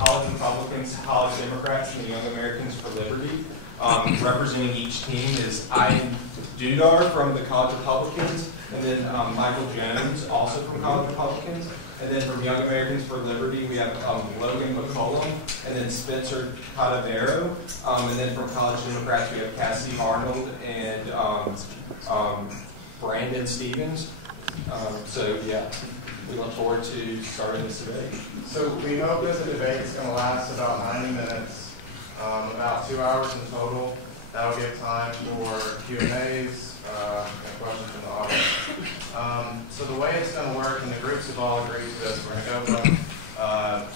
College Republicans, College Democrats, and the Young Americans for Liberty. Representing each team is Ian Dudar from the College Republicans, and then Michael Jones, also from College Republicans. And then from Young Americans for Liberty, we have Logan McCollum, and then Spencer Cadavero. And then from College Democrats, we have Cassie Arnold and Brandon Stevens. So yeah, we look forward to starting this debate. So we hope that the debate is going to last about 90 minutes, about 2 hours in total. That'll give time for Q&As and questions from the audience. So the way it's going to work, and the groups have all agreed to this, we're going to go from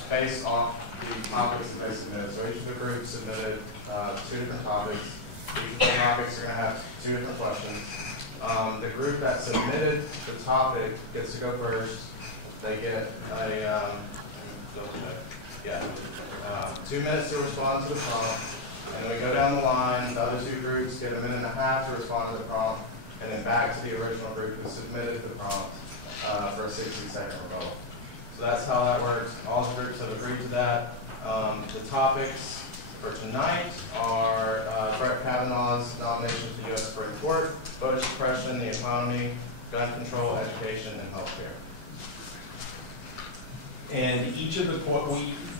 based off the topics that they submitted. So each of the groups submitted 2 different topics. Each of the topics are going to have 2 different questions. The group that submitted the topic gets to go first. They get a 2 minutes to respond to the prompt, and then we go down the line. The other 2 groups get 1.5 minutes to respond to the prompt, and then back to the original group who submitted the prompt for a 60-second rebuttal. So that's how that works. All the groups have agreed to that. The topics for tonight are Brett Kavanaugh's nomination for the U.S. Supreme Court, voter suppression, the economy, gun control, education, and healthcare. And each of the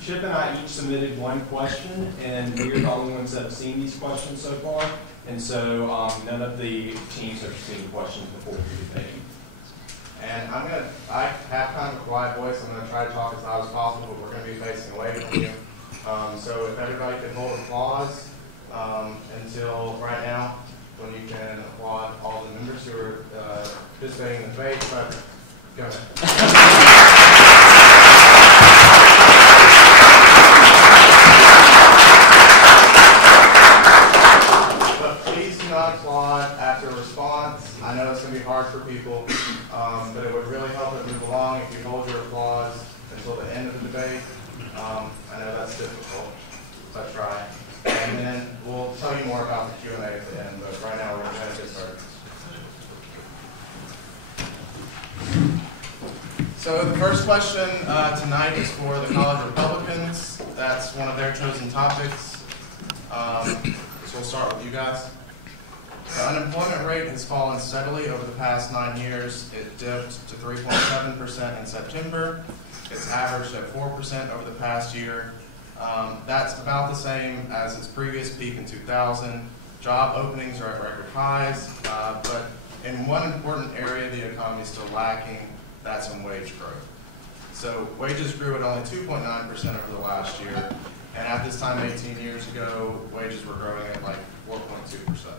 Chip and I each submitted 1 question, and we're the only ones that have seen these questions so far. And so none of the teams have seen questions before we debate. And I have kind of a quiet voice. I'm going to try to talk as loud as possible, but we're going to be facing away from you. So if everybody could hold applause until right now, when you can applaud all the members who are participating in the debate. But go ahead. Not applaud after a response. I know it's going to be hard for people, but it would really help it move along if you hold your applause until the end of the debate. I know that's difficult, but try. And then we'll tell you more about the Q&A at the end, but right now we're going to get started. So the first question tonight is for the College Republicans. That's one of their chosen topics. So we'll start with you guys. The unemployment rate has fallen steadily over the past 9 years. It dipped to 3.7% in September. It's averaged at 4% over the past year. That's about the same as its previous peak in 2000. Job openings are at record highs, but in one important area the economy is still lacking, that's in wage growth. So wages grew at only 2.9% over the last year, and at this time 18 years ago, wages were growing at like 4.2%.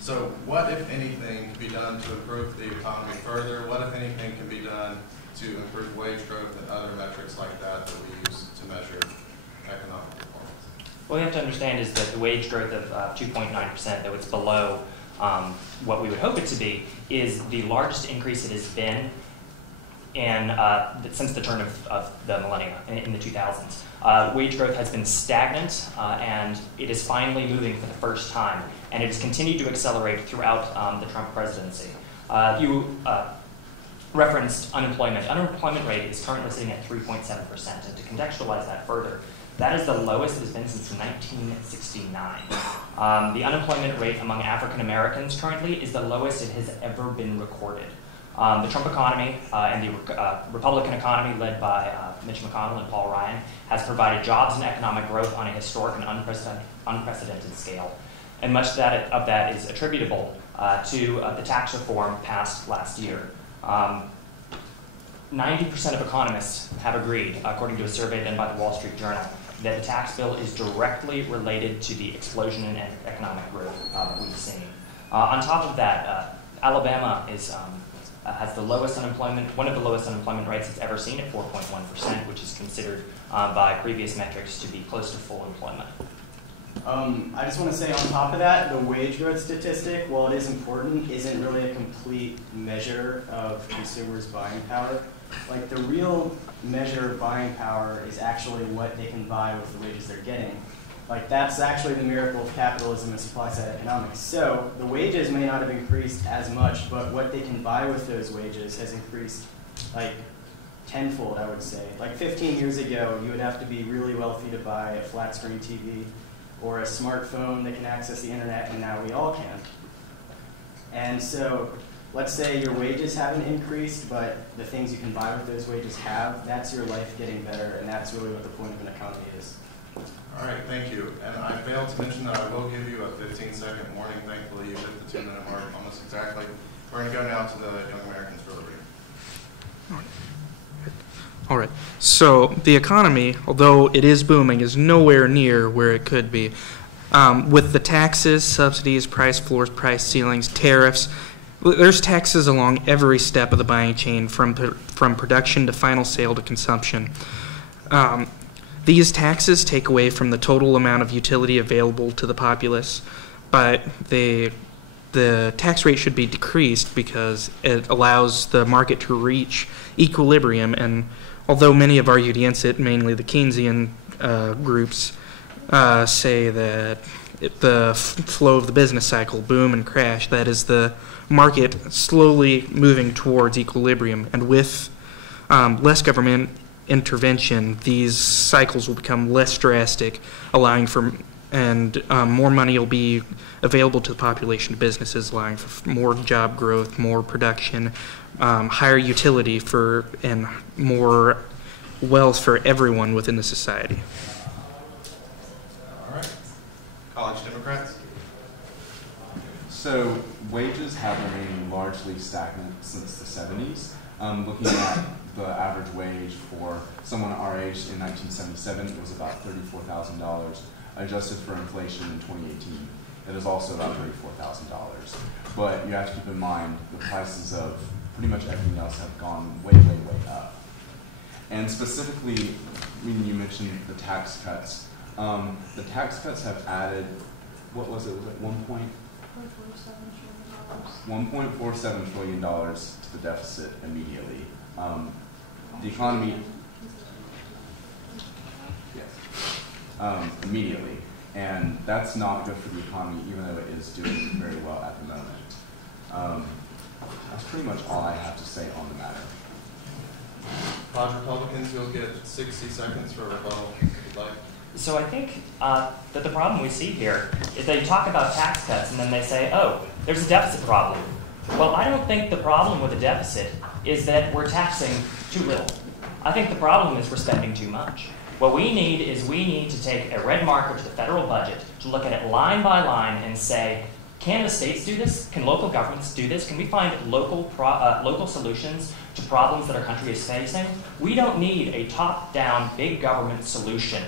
So what, if anything, can be done to improve the economy further? What, if anything, can be done to improve wage growth and other metrics like that that we use to measure economic performance? What we have to understand is that the wage growth of 2.9%, though it's below what we would hope it to be, is the largest increase it has been since the turn of the millennium, in the 2000s. Wage growth has been stagnant, and it is finally moving for the first time, and it has continued to accelerate throughout the Trump presidency. You referenced unemployment. Unemployment rate is currently sitting at 3.7%, and to contextualize that further, that is the lowest it has been since 1969. The unemployment rate among African Americans currently is the lowest it has ever been recorded. The Trump economy and the Republican economy led by Mitch McConnell and Paul Ryan has provided jobs and economic growth on a historic and unprecedented scale. And much of that is attributable to the tax reform passed last year. 90% of economists have agreed, according to a survey done by the Wall Street Journal, that the tax bill is directly related to the explosion in economic growth that we've seen. On top of that, Alabama has the lowest unemployment, one of the lowest unemployment rates it's ever seen at 4.1%, which is considered by previous metrics to be close to full employment. I just want to say on top of that, the wage growth statistic, while it is important, isn't really a complete measure of consumers' buying power. Like, the real measure of buying power is actually what they can buy with the wages they're getting. Like, that's actually the miracle of capitalism and supply-side economics. So the wages may not have increased as much, but what they can buy with those wages has increased, like, tenfold, I would say. Like 15 years ago, you would have to be really wealthy to buy a flat screen TV or a smartphone that can access the internet, and now we all can. And so let's say your wages haven't increased, but the things you can buy with those wages have. That's your life getting better, and that's really what the point of an economy is. All right, thank you. And I failed to mention that I will give you a 15-second warning. Thankfully, you hit the 2-minute mark almost exactly. We're going to go now to the Young Americans for Liberty. All right. So the economy, although it is booming, is nowhere near where it could be. With the taxes, subsidies, price floors, price ceilings, tariffs, there's taxes along every step of the buying chain, from production to final sale to consumption. These taxes take away from the total amount of utility available to the populace, but the tax rate should be decreased because it allows the market to reach equilibrium. And although many have argued against it, mainly the Keynesian groups, say that the flow of the business cycle, boom and crash, that is the market slowly moving towards equilibrium. And with less government intervention, these cycles will become less drastic, allowing for, and more money will be available to the population, to businesses, allowing for more job growth, more production, higher utility for, and more wealth for everyone within the society. All right. College Democrats? So wages have remained largely stagnant since the 70s. Looking at the average wage for someone our age in 1977, it was about $34,000. Adjusted for inflation in 2018, it is also about $34,000. But you have to keep in mind the prices of pretty much everything else have gone way, way, way up. And specifically, when you mentioned the tax cuts, the tax cuts have added, what was it? Was it $1.47 trillion to the deficit immediately. The economy, yes, immediately, and that's not good for the economy, even though it is doing very well at the moment. That's pretty much all I have to say on the matter. College Republicans, you'll get 60 seconds for a rebuttal if you'd like. So I think that the problem we see here is they talk about tax cuts and then they say, oh, there's a deficit problem. Well, I don't think the problem with the deficit is that we're taxing too little. I think the problem is we're spending too much. What we need is we need to take a red marker to the federal budget to look at it line by line and say, can the states do this? Can local governments do this? Can we find local solutions to problems that our country is facing? We don't need a top-down big government solution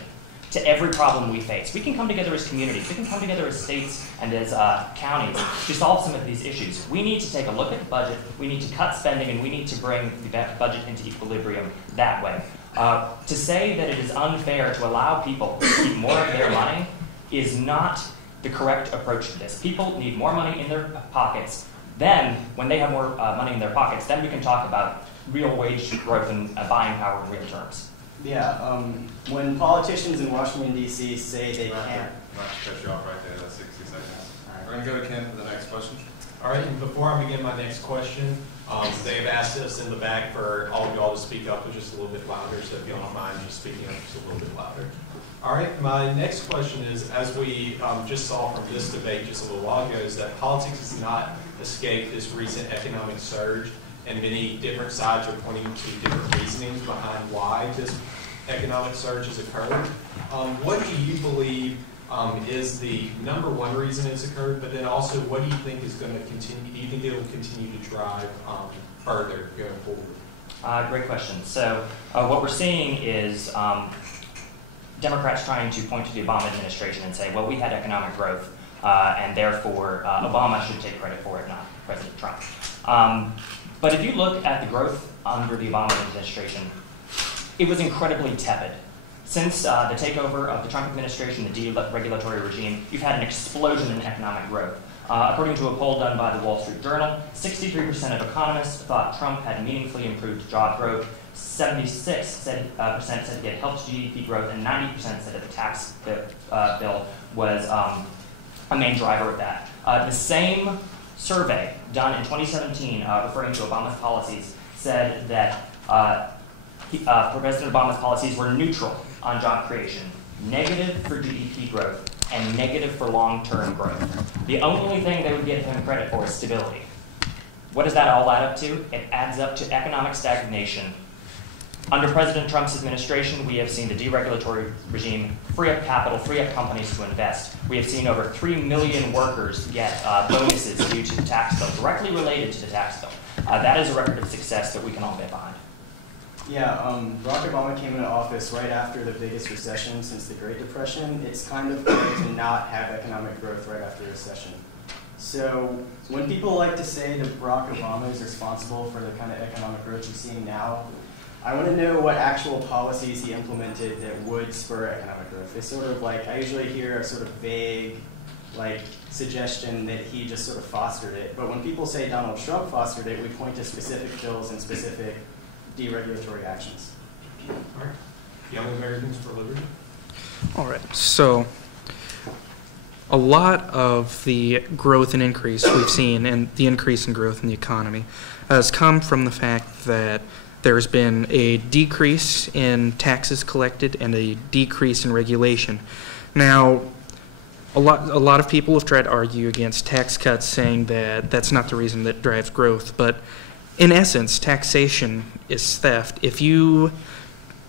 to every problem we face. We can come together as communities, we can come together as states and as counties to solve some of these issues. We need to take a look at the budget, we need to cut spending, and we need to bring the budget into equilibrium that way. To say that it is unfair to allow people to keep more of their money is not the correct approach to this. People need more money in their pockets. Then, when they have more money in their pockets, then we can talk about real wage growth and buying power in real terms. Yeah, when politicians in Washington, D.C. say they can't... Not to cut you off right there, that's 60 seconds. Right. We're going to go to Ken for the next question. All right, and before I begin my next question, they've asked us in the back for all of y'all to speak up just a little bit louder, so if y'all don't mind just speaking up just a little bit louder. All right, my next question is, as we just saw from this debate just a little while ago, is that politics has not escaped this recent economic surge, and many different sides are pointing to different reasonings behind why this economic surge has occurred. What do you believe is the number one reason it's occurred, but then also what do you think is going to continue, do you think it will continue to drive further going forward? Great question. So what we're seeing is Democrats trying to point to the Obama administration and say, well, we had economic growth, and therefore Obama should take credit for it, not President Trump. But if you look at the growth under the Obama administration, it was incredibly tepid. Since the takeover of the Trump administration, the deregulatory regime, you've had an explosion in economic growth. According to a poll done by the Wall Street Journal, 63% of economists thought Trump had meaningfully improved job growth, 76% said he had helped GDP growth, and 90% said that the tax bill was a main driver of that. The same survey done in 2017, referring to Obama's policies, said that President Obama's policies were neutral on job creation, negative for GDP growth, and negative for long-term growth. The only thing they would give him credit for is stability. What does that all add up to? It adds up to economic stagnation. Under President Trump's administration, we have seen the deregulatory regime free up capital, free up companies to invest. We have seen over 3 million workers get bonuses due to the tax bill, directly related to the tax bill. That is a record of success that we can all get behind. Yeah, Barack Obama came into office right after the biggest recession since the Great Depression. It's kind of hard to not have economic growth right after a recession. So when people like to say that Barack Obama is responsible for the kind of economic growth you're seeing now, I want to know what actual policies he implemented that would spur economic growth. They sort of like, I usually hear a sort of vague like suggestion that he just sort of fostered it. But when people say Donald Trump fostered it, we point to specific bills and specific deregulatory actions. All right. Young Americans for Liberty. All right, so a lot of the growth and increase we've seen and the increase in growth in the economy has come from the fact that there's been a decrease in taxes collected and a decrease in regulation. Now, a lot of people have tried to argue against tax cuts, saying that that's not the reason that drives growth, but in essence, taxation is theft. If you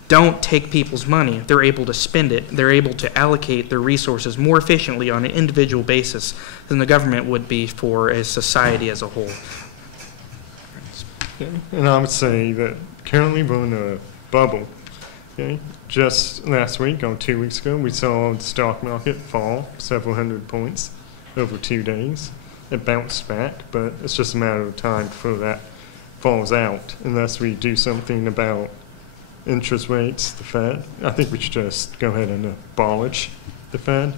don't take people's money, they're able to spend it. They're able to allocate their resources more efficiently on an individual basis than the government would be for a society as a whole. Okay. And I would say that currently we're in a bubble. Okay. Just last week, or 2 weeks ago, we saw the stock market fall several hundred points over 2 days. It bounced back, but it's just a matter of time before that falls out unless we do something about interest rates, the Fed. I think we should just go ahead and abolish the Fed.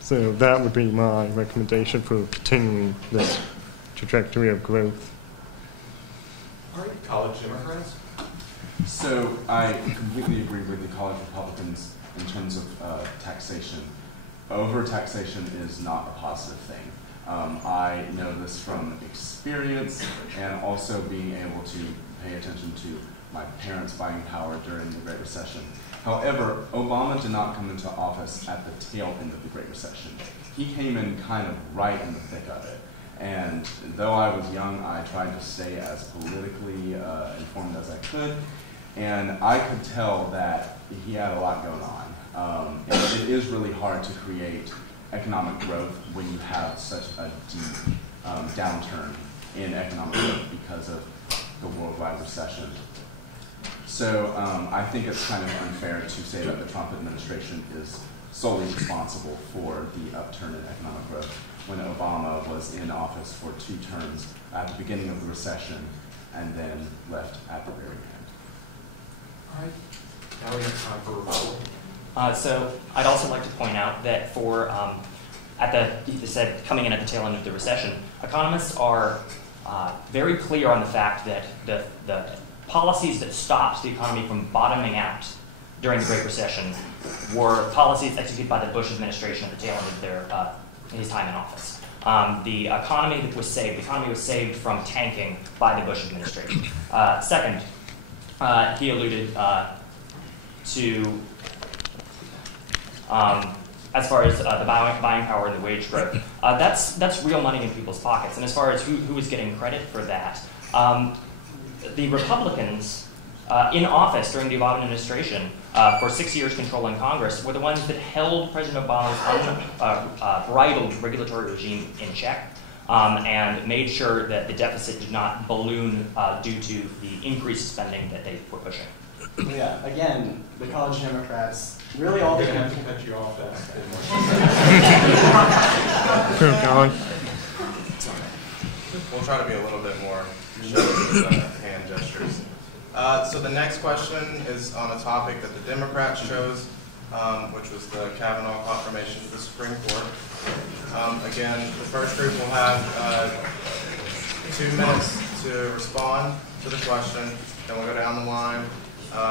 So that would be my recommendation for continuing this trajectory of growth. All right, college Democrats. So I completely agree with the college Republicans in terms of taxation. Over-taxation is not a positive thing. I know this from experience and also being able to pay attention to my parents' buying power during the Great Recession. However, Obama did not come into office at the tail end of the Great Recession. He came in kind of right in the thick of it. And though I was young, I tried to stay as politically informed as I could. And I could tell that he had a lot going on. And it is really hard to create economic growth when you have such a deep downturn in economic growth because of the worldwide recession. So I think it's kind of unfair to say that the Trump administration is solely responsible for the upturn in economic growth when Obama was in office for 2 terms at the beginning of the recession and then left at the very end. All right. Now we have time for rebuttal. So I'd also like to point out that for coming in at the tail end of the recession, economists are very clear on the fact that the policies that stopped the economy from bottoming out during the Great Recession were policies executed by the Bush administration at the tail end of his time in office. The economy was saved from tanking by the Bush administration. Second, he alluded to as far as the buying power and the wage growth, that's real money in people's pockets. And as far as who is getting credit for that, the Republicans in office during the Obama administration for 6 years controlling Congress were the ones that held President Obama's unbridled regulatory regime in check and made sure that the deficit did not balloon due to the increased spending that they were pushing. Yeah, again, the college Democrats, really all I'm they going to can... have to cut you off. We'll try to be a little bit more showy with hand gestures. So the next question is on a topic that the Democrats chose, which was the Kavanaugh confirmation to the Supreme Court. Again, the first group will have 2 minutes to respond to the question. Then we'll go down the line.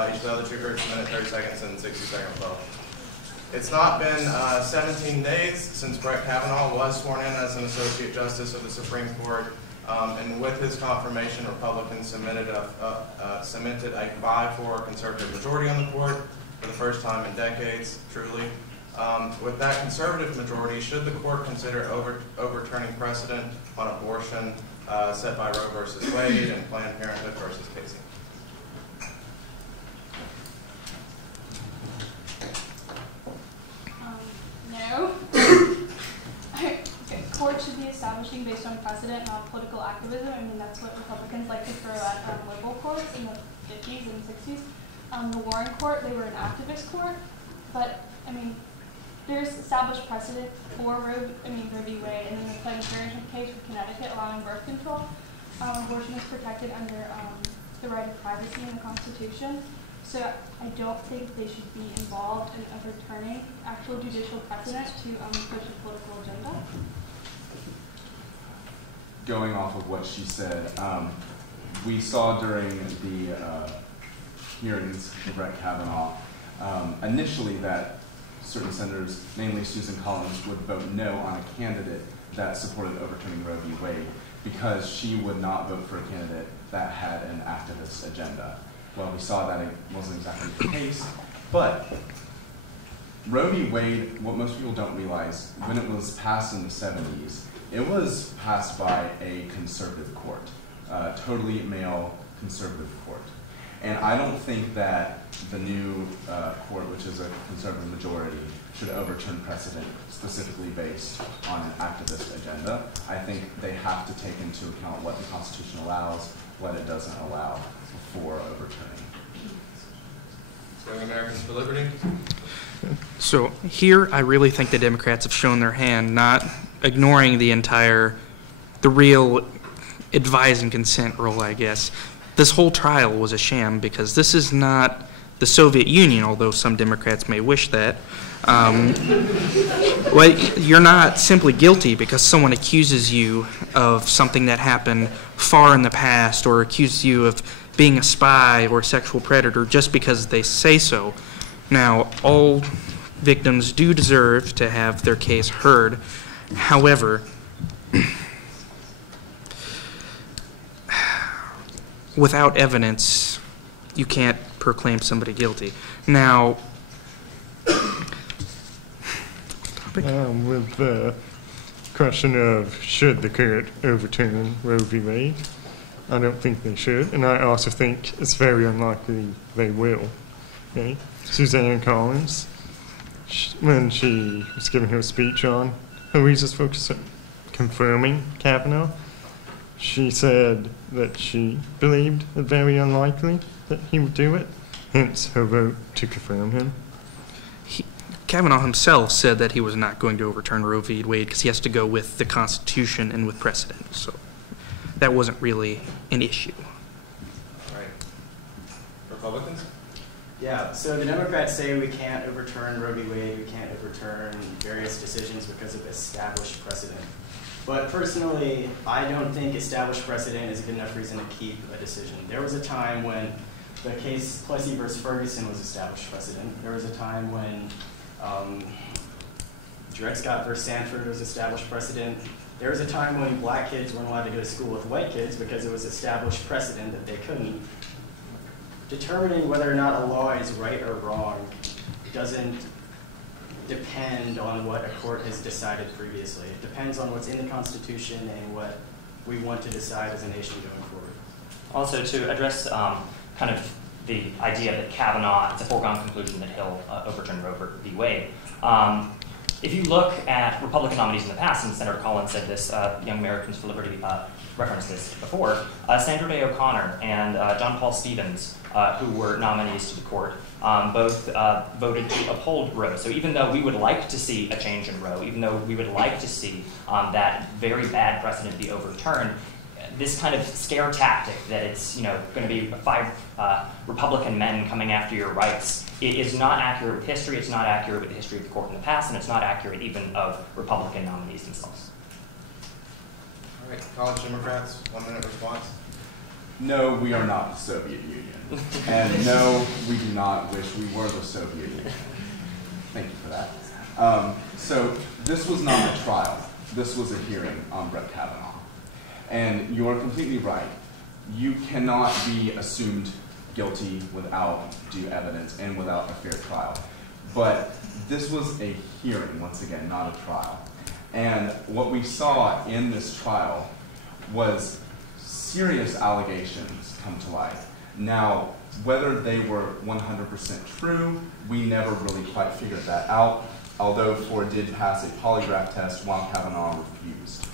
Each of the other 2 groups, 1 minute, 30 seconds, and 60 second vote. It's not been 17 days since Brett Kavanaugh was sworn in as an Associate Justice of the Supreme Court. And with his confirmation, Republicans cemented a 5-4 conservative majority on the court for the first time in decades, truly. With that conservative majority, should the court consider overturning precedent on abortion set by Roe versus Wade and Planned Parenthood versus Casey? No. Court should be establishing based on precedent, not political activism. I mean, that's what Republicans like to throw at liberal courts in the 50s and 60s. The Warren Court, they were an activist court, but I mean, there's established precedent for Roe v. Wade, and then the Planned Parenthood case with Connecticut allowing birth control. Abortion is protected under the right of privacy in the Constitution. So I don't think they should be involved in overturning actual judicial precedent to push a political agenda. Going off of what she said, we saw during the hearings for Brett Kavanaugh initially that certain senators, namely Susan Collins, would vote no on a candidate that supported overturning Roe v. Wade because she would not vote for a candidate that had an activist agenda. Well, we saw that it wasn't exactly the case, but Roe v. Wade, what most people don't realize, when it was passed in the 70s, it was passed by a conservative court, totally male conservative court. And I don't think that the new court, which is a conservative majority, should overturn precedent specifically based on an activist agenda. I think they have to take into account what the Constitution allows, what it doesn't allow before overturning. Young Americans for Liberty. So here, I really think the Democrats have shown their hand, not ignoring the real advise and consent rule, I guess. This whole trial was a sham because this is not the Soviet Union, although some Democrats may wish that. Well, you're not simply guilty because someone accuses you of something that happened far in the past or accuses you of being a spy or a sexual predator just because they say so. Now, all victims do deserve to have their case heard. However, without evidence, you can't proclaim somebody guilty. Now, with the question of should the court overturn Roe v. Wade, I don't think they should, and I also think it's very unlikely they will. Okay? Suzanne Collins, when she was giving her speech on her reasons for confirming Kavanaugh, she said that she believed it very unlikely that he would do it, hence her vote to confirm him. Kavanaugh himself said that he was not going to overturn Roe v. Wade because he has to go with the Constitution and with precedent. So that wasn't really an issue. All right. Republicans? Yeah, so the Democrats say we can't overturn Roe v. Wade, we can't overturn various decisions because of established precedent. But personally, I don't think established precedent is a good enough reason to keep a decision. There was a time when the case Plessy v. Ferguson was established precedent. There was a time when Dred Scott v. Sanford was established precedent. There was a time when black kids weren't allowed to go to school with white kids because it was established precedent that they couldn't. Determining whether or not a law is right or wrong doesn't depend on what a court has decided previously. It depends on what's in the Constitution and what we want to decide as a nation going forward. Also, to address kind of the idea that Kavanaugh, it's a foregone conclusion that he'll overturn Roe v. Wade. If you look at Republican nominees in the past, and Senator Collins said this, Young Americans for Liberty referenced this before, Sandra Day O'Connor and John Paul Stevens, who were nominees to the court, both voted to uphold Roe. So even though we would like to see a change in Roe, even though we would like to see that very bad precedent be overturned, this kind of scare tactic that it's going to be 5 Republican men coming after your rights is not accurate with history. It's not accurate with the history of the court in the past, and it's not accurate even of Republican nominees themselves. All right, college Democrats, 1-minute response. No, we are not the Soviet Union. And no, we do not wish we were the Soviet Union. Thank you for that. So this was not a trial. This was a hearing on Brett Kavanaugh. And you are completely right. You cannot be assumed guilty without due evidence and without a fair trial. But this was a hearing, once again, not a trial. And what we saw in this trial was serious allegations come to light. Now, whether they were 100% true, we never really quite figured that out, although Ford did pass a polygraph test while Kavanaugh refused.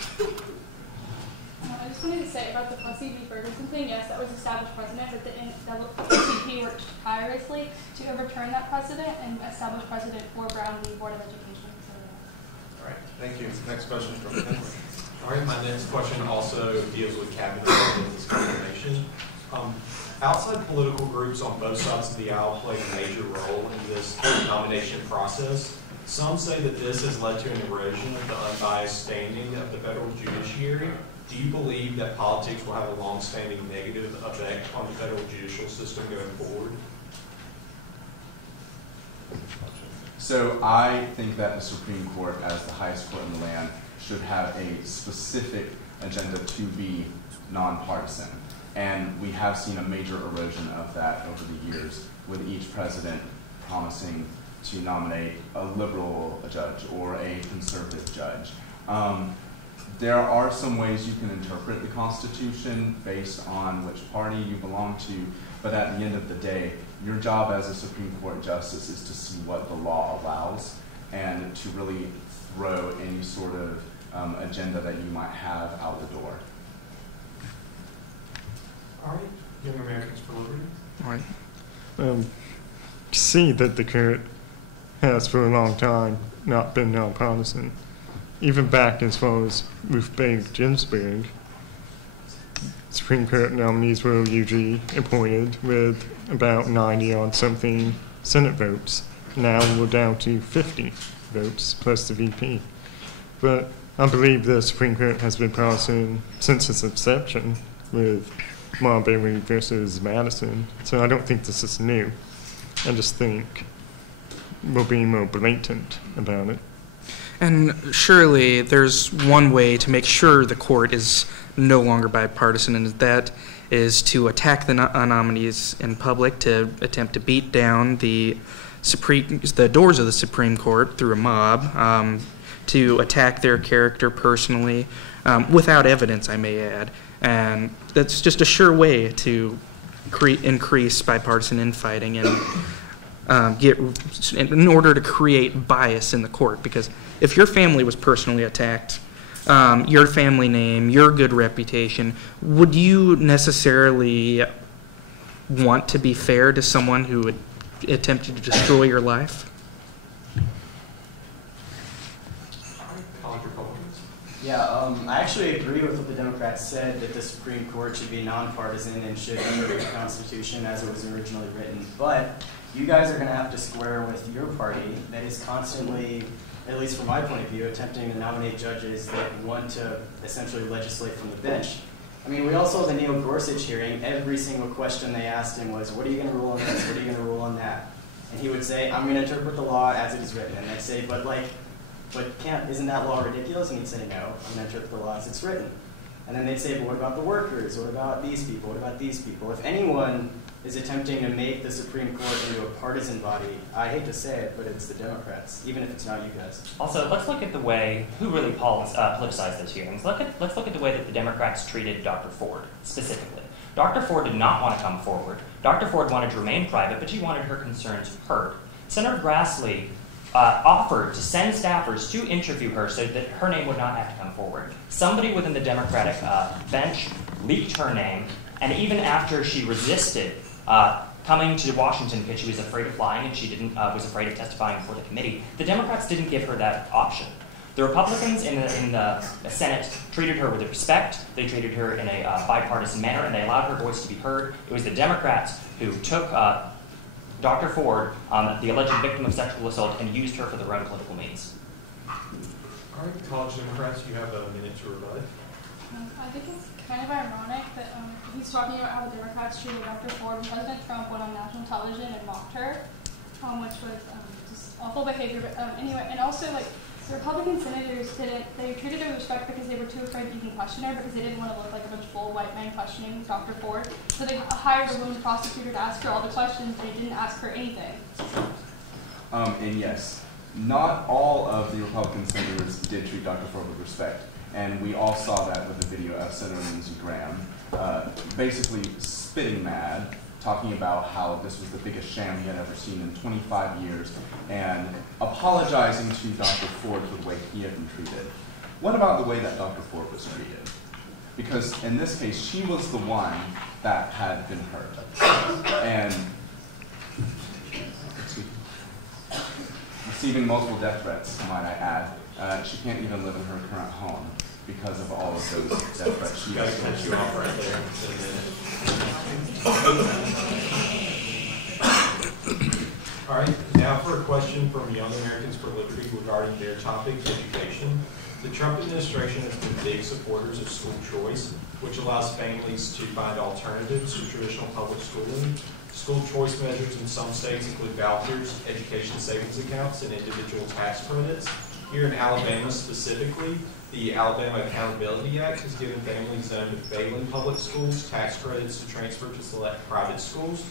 I just wanted to say about the Plessy v. Ferguson thing, yes, that was established precedent, but the NCP worked tirelessly to overturn that precedent and establish precedent for Brown v. Board of Education. All right, thank you. Next question from Ken. All right, my next question also deals with cabinet and discrimination. Outside political groups on both sides of the aisle play a major role in this nomination process. Some say that this has led to an erosion of the unbiased standing of the federal judiciary. Do you believe that politics will have a long-standing negative effect on the federal judicial system going forward? So I think that the Supreme Court, as the highest court in the land, should have a specific agenda to be nonpartisan. And we have seen a major erosion of that over the years, with each president promising to nominate a liberal judge or a conservative judge. There are some ways you can interpret the Constitution based on which party you belong to, but at the end of the day, your job as a Supreme Court justice is to see what the law allows and to really throw any sort of agenda that you might have out the door. All right, Young Americans for Liberty. All right. See that the court has for a long time not been nonpartisan. Even back as far as Ruth Bader Ginsburg, Supreme Court nominees were usually appointed with about 90 odd something Senate votes. Now we're down to 50 votes plus the VP. But I believe the Supreme Court has been partisan since its inception with Marbury versus Madison, so I don't think this is new. I just think we'll be more blatant about it. And surely there's one way to make sure the court is no longer bipartisan, and that is to attack the nominees in public, to attempt to beat down the doors of the Supreme Court through a mob, to attack their character personally, without evidence, I may add. And that's just a sure way to increase bipartisan infighting and in order to create bias in the court. Because if your family was personally attacked, your family name, your good reputation, would you necessarily want to be fair to someone who would attempted to destroy your life? College Republicans. Yeah, I actually agree with what the Democrats said, that the Supreme Court should be nonpartisan and should honor the Constitution as it was originally written. But you guys are going to have to square with your party that is constantly, at least from my point of view, attempting to nominate judges that want to essentially legislate from the bench. I mean, we all saw the Neil Gorsuch hearing. Every single question they asked him was, what are you going to rule on this? What are you going to rule on that? And he would say, I'm going to interpret the law as it is written. And they'd say, but isn't that law ridiculous? And he'd say, no, I'm going to interpret the law as it's written. And then they'd say, but what about the workers? What about these people? What about these people? If anyone is attempting to make the Supreme Court into a partisan body, I hate to say it, but it's the Democrats, even if it's not you guys. Also, let's look at the way, who really politicized those hearings. Let's look at the way that the Democrats treated Dr. Ford, specifically. Dr. Ford did not want to come forward. Dr. Ford wanted to remain private, but she wanted her concerns heard. Senator Grassley offered to send staffers to interview her so that her name would not have to come forward. Somebody within the Democratic bench leaked her name, and even after she resisted coming to Washington because she was afraid of flying and she was afraid of testifying before the committee, the Democrats didn't give her that option. The Republicans in the Senate treated her with respect. They treated her in a bipartisan manner, and they allowed her voice to be heard. It was the Democrats who took Dr. Ford, the alleged victim of sexual assault, and used her for their own political means. All right, College Democrats, you have a minute to rebut. I think it's kind of ironic that he's talking about how the Democrats treated Dr. Ford when President Trump went on national television and mocked her, which was just awful behavior. But anyway, and also So Republican senators they treated her with respect because they were too afraid to even question her because they didn't want to look like a bunch of old white men questioning Dr. Ford. So they hired a woman prosecutor to ask her all the questions, but they didn't ask her anything. And yes, not all of the Republican senators did treat Dr. Ford with respect. And we all saw that with the video of Senator Lindsey Graham, basically spitting mad, talking about how this was the biggest sham he had ever seen in 25 years, and apologizing to Dr. Ford for the way he had been treated. What about the way that Dr. Ford was treated? Because in this case, she was the one that had been hurt. And receiving multiple death threats, might I add. She can't even live in her current home because of all of those death threats she Got has. to catch you off right there in a minute. All right, now for a question from Young Americans for Liberty regarding their topic, education. The Trump administration has been big supporters of school choice, which allows families to find alternatives to traditional public schooling. School choice measures in some states include vouchers, education savings accounts, and individual tax credits. Here in Alabama specifically, the Alabama Accountability Act has given families zoned to failing public schools tax credits to transfer to select private schools.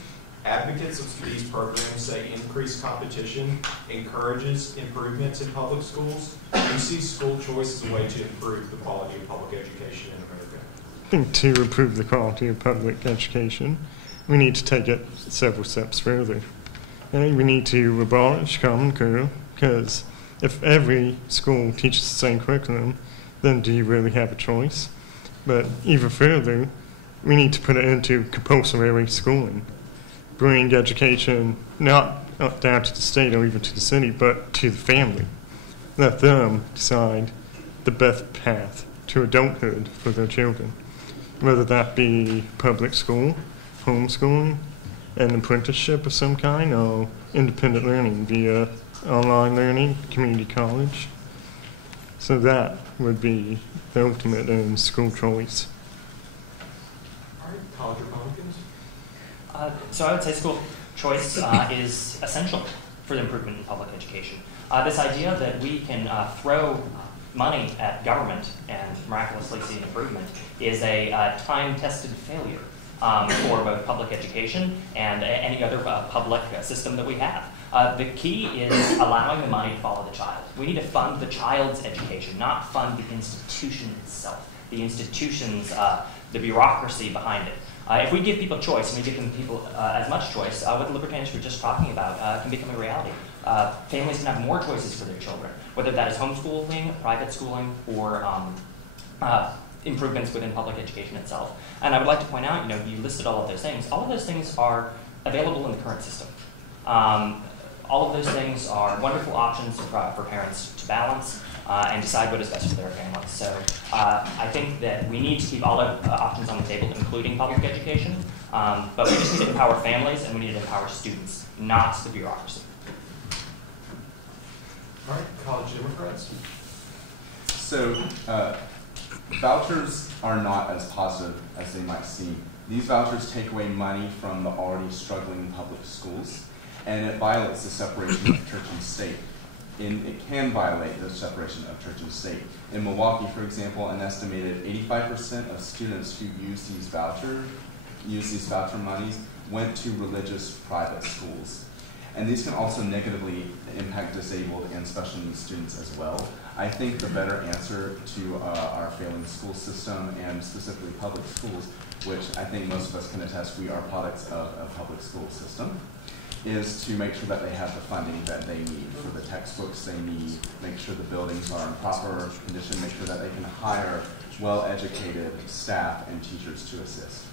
Advocates of these programs say increased competition encourages improvements in public schools. We see school choice as a way to improve the quality of public education in America. I think to improve the quality of public education, we need to take it several steps further. I think we need to abolish Common Core, because if every school teaches the same curriculum, then do you really have a choice? But even further, we need to put it into compulsory schooling. Bring education not down to the state or even to the city, but to the family. Let them decide the best path to adulthood for their children, whether that be public school, homeschooling, an apprenticeship of some kind, or independent learning via online learning, community college. So that would be the ultimate in school choice. All right, college Republicans. So I would say school choice is essential for the improvement in public education. This idea that we can throw money at government and miraculously see an improvement is a time-tested failure for both public education and any other public system that we have. The key is allowing the money to follow the child. We need to fund the child's education, not fund the institution itself, the institution's, the bureaucracy behind it. If we give people choice, and we give them people as much choice, what the libertarians were just talking about can become a reality. Families can have more choices for their children, whether that is homeschooling, private schooling, or improvements within public education itself. And I would like to point out, you listed all of those things. All of those things are available in the current system. All of those things are wonderful options for parents to balance and decide what is best for their families. So I think that we need to keep all options on the table, including public education, but we just need to empower families and we need to empower students, not the bureaucracy. All right, college Democrats. So vouchers are not as positive as they might seem. These vouchers take away money from the already struggling public schools, and it violates the separation of church and state. It can violate the separation of church and state. In Milwaukee, for example, an estimated 85% of students who use these voucher monies went to religious private schools. And these can also negatively impact disabled and special needs students as well. I think the better answer to our failing school system, and specifically public schools, which I think most of us can attest we are products of a public school system, is to make sure that they have the funding that they need for the textbooks they need, make sure the buildings are in proper condition, make sure that they can hire well-educated staff and teachers to assist.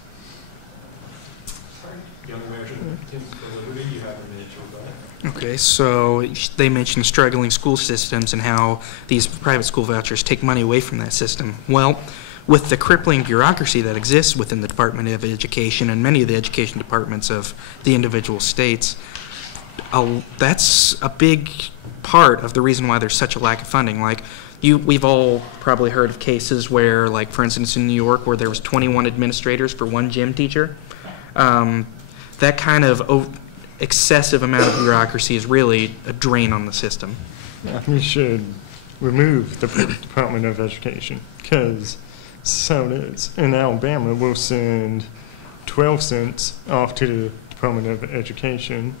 Young Americans for Liberty, you have a minute to rebut. Okay, so they mentioned struggling school systems and how these private school vouchers take money away from that system. Well, with the crippling bureaucracy that exists within the Department of Education and many of the education departments of the individual states, that's a big part of the reason why there's such a lack of funding. Like, we've all probably heard of cases where, like, for instance, in New York, where there was 21 administrators for one gym teacher. That kind of excessive amount of bureaucracy is really a drain on the system. We should remove the Department of Education, because so it is. In Alabama, we'll send 12 cents off to the Department of Education,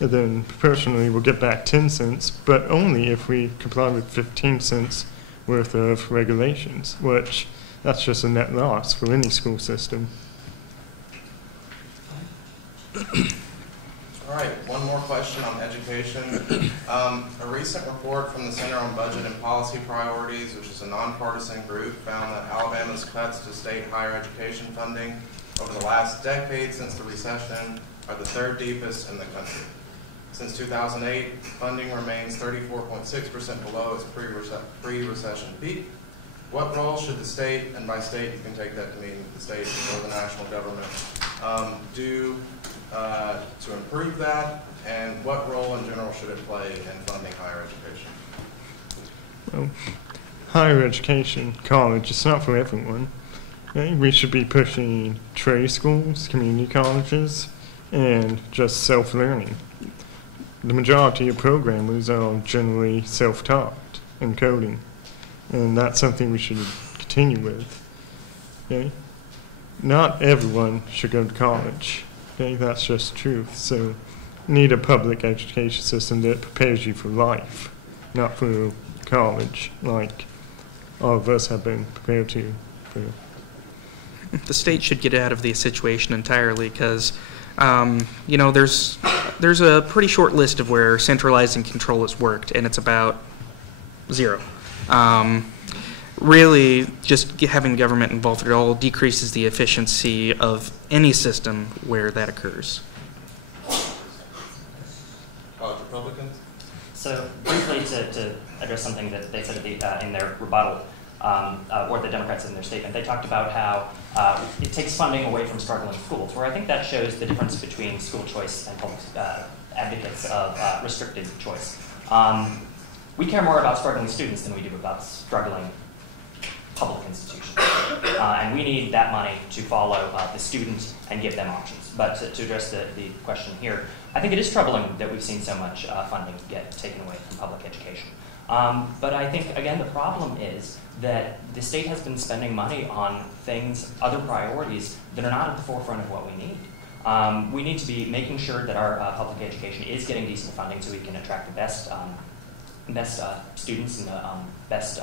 and then proportionally we'll get back 10 cents, but only if we comply with 15 cents worth of regulations, which that's just a net loss for any school system. All right, one more question on education. A recent report from the Center on Budget and Policy Priorities, which is a nonpartisan group, found that Alabama's cuts to state higher education funding over the last decade since the recession are the third deepest in the country. Since 2008, funding remains 34.6% below its pre-recession peak. What role should the state, and by state you can take that to mean the state or the national government, do to improve that, and what role in general should it play in funding higher education? Well, higher education, college, it's not for everyone. Okay? We should be pushing trade schools, community colleges, and just self-learning. The majority of programmers are generally self-taught in coding, and that's something we should continue with. Okay? Not everyone should go to college. Okay? That's just truth. So, need a public education system that prepares you for life, not for college, like all of us have been prepared to. The state should get out of the situation entirely because, you know, there's a pretty short list of where centralizing control has worked, and it's about 0. Really, just having government involved at all decreases the efficiency of any system where that occurs. College Republicans? So briefly to address something that they said in their rebuttal, or the Democrats in their statement, they talked about how it takes funding away from struggling schools, where I think that shows the difference between school choice and public advocates of restricted choice. We care more about struggling students than we do about struggling public institutions. And we need that money to follow the student and give them options. But to address the question here, I think it is troubling that we've seen so much funding get taken away from public education. But I think, again, the problem is that the state has been spending money on things, other priorities, that are not at the forefront of what we need. We need to be making sure that our public education is getting decent funding so we can attract the best students and the best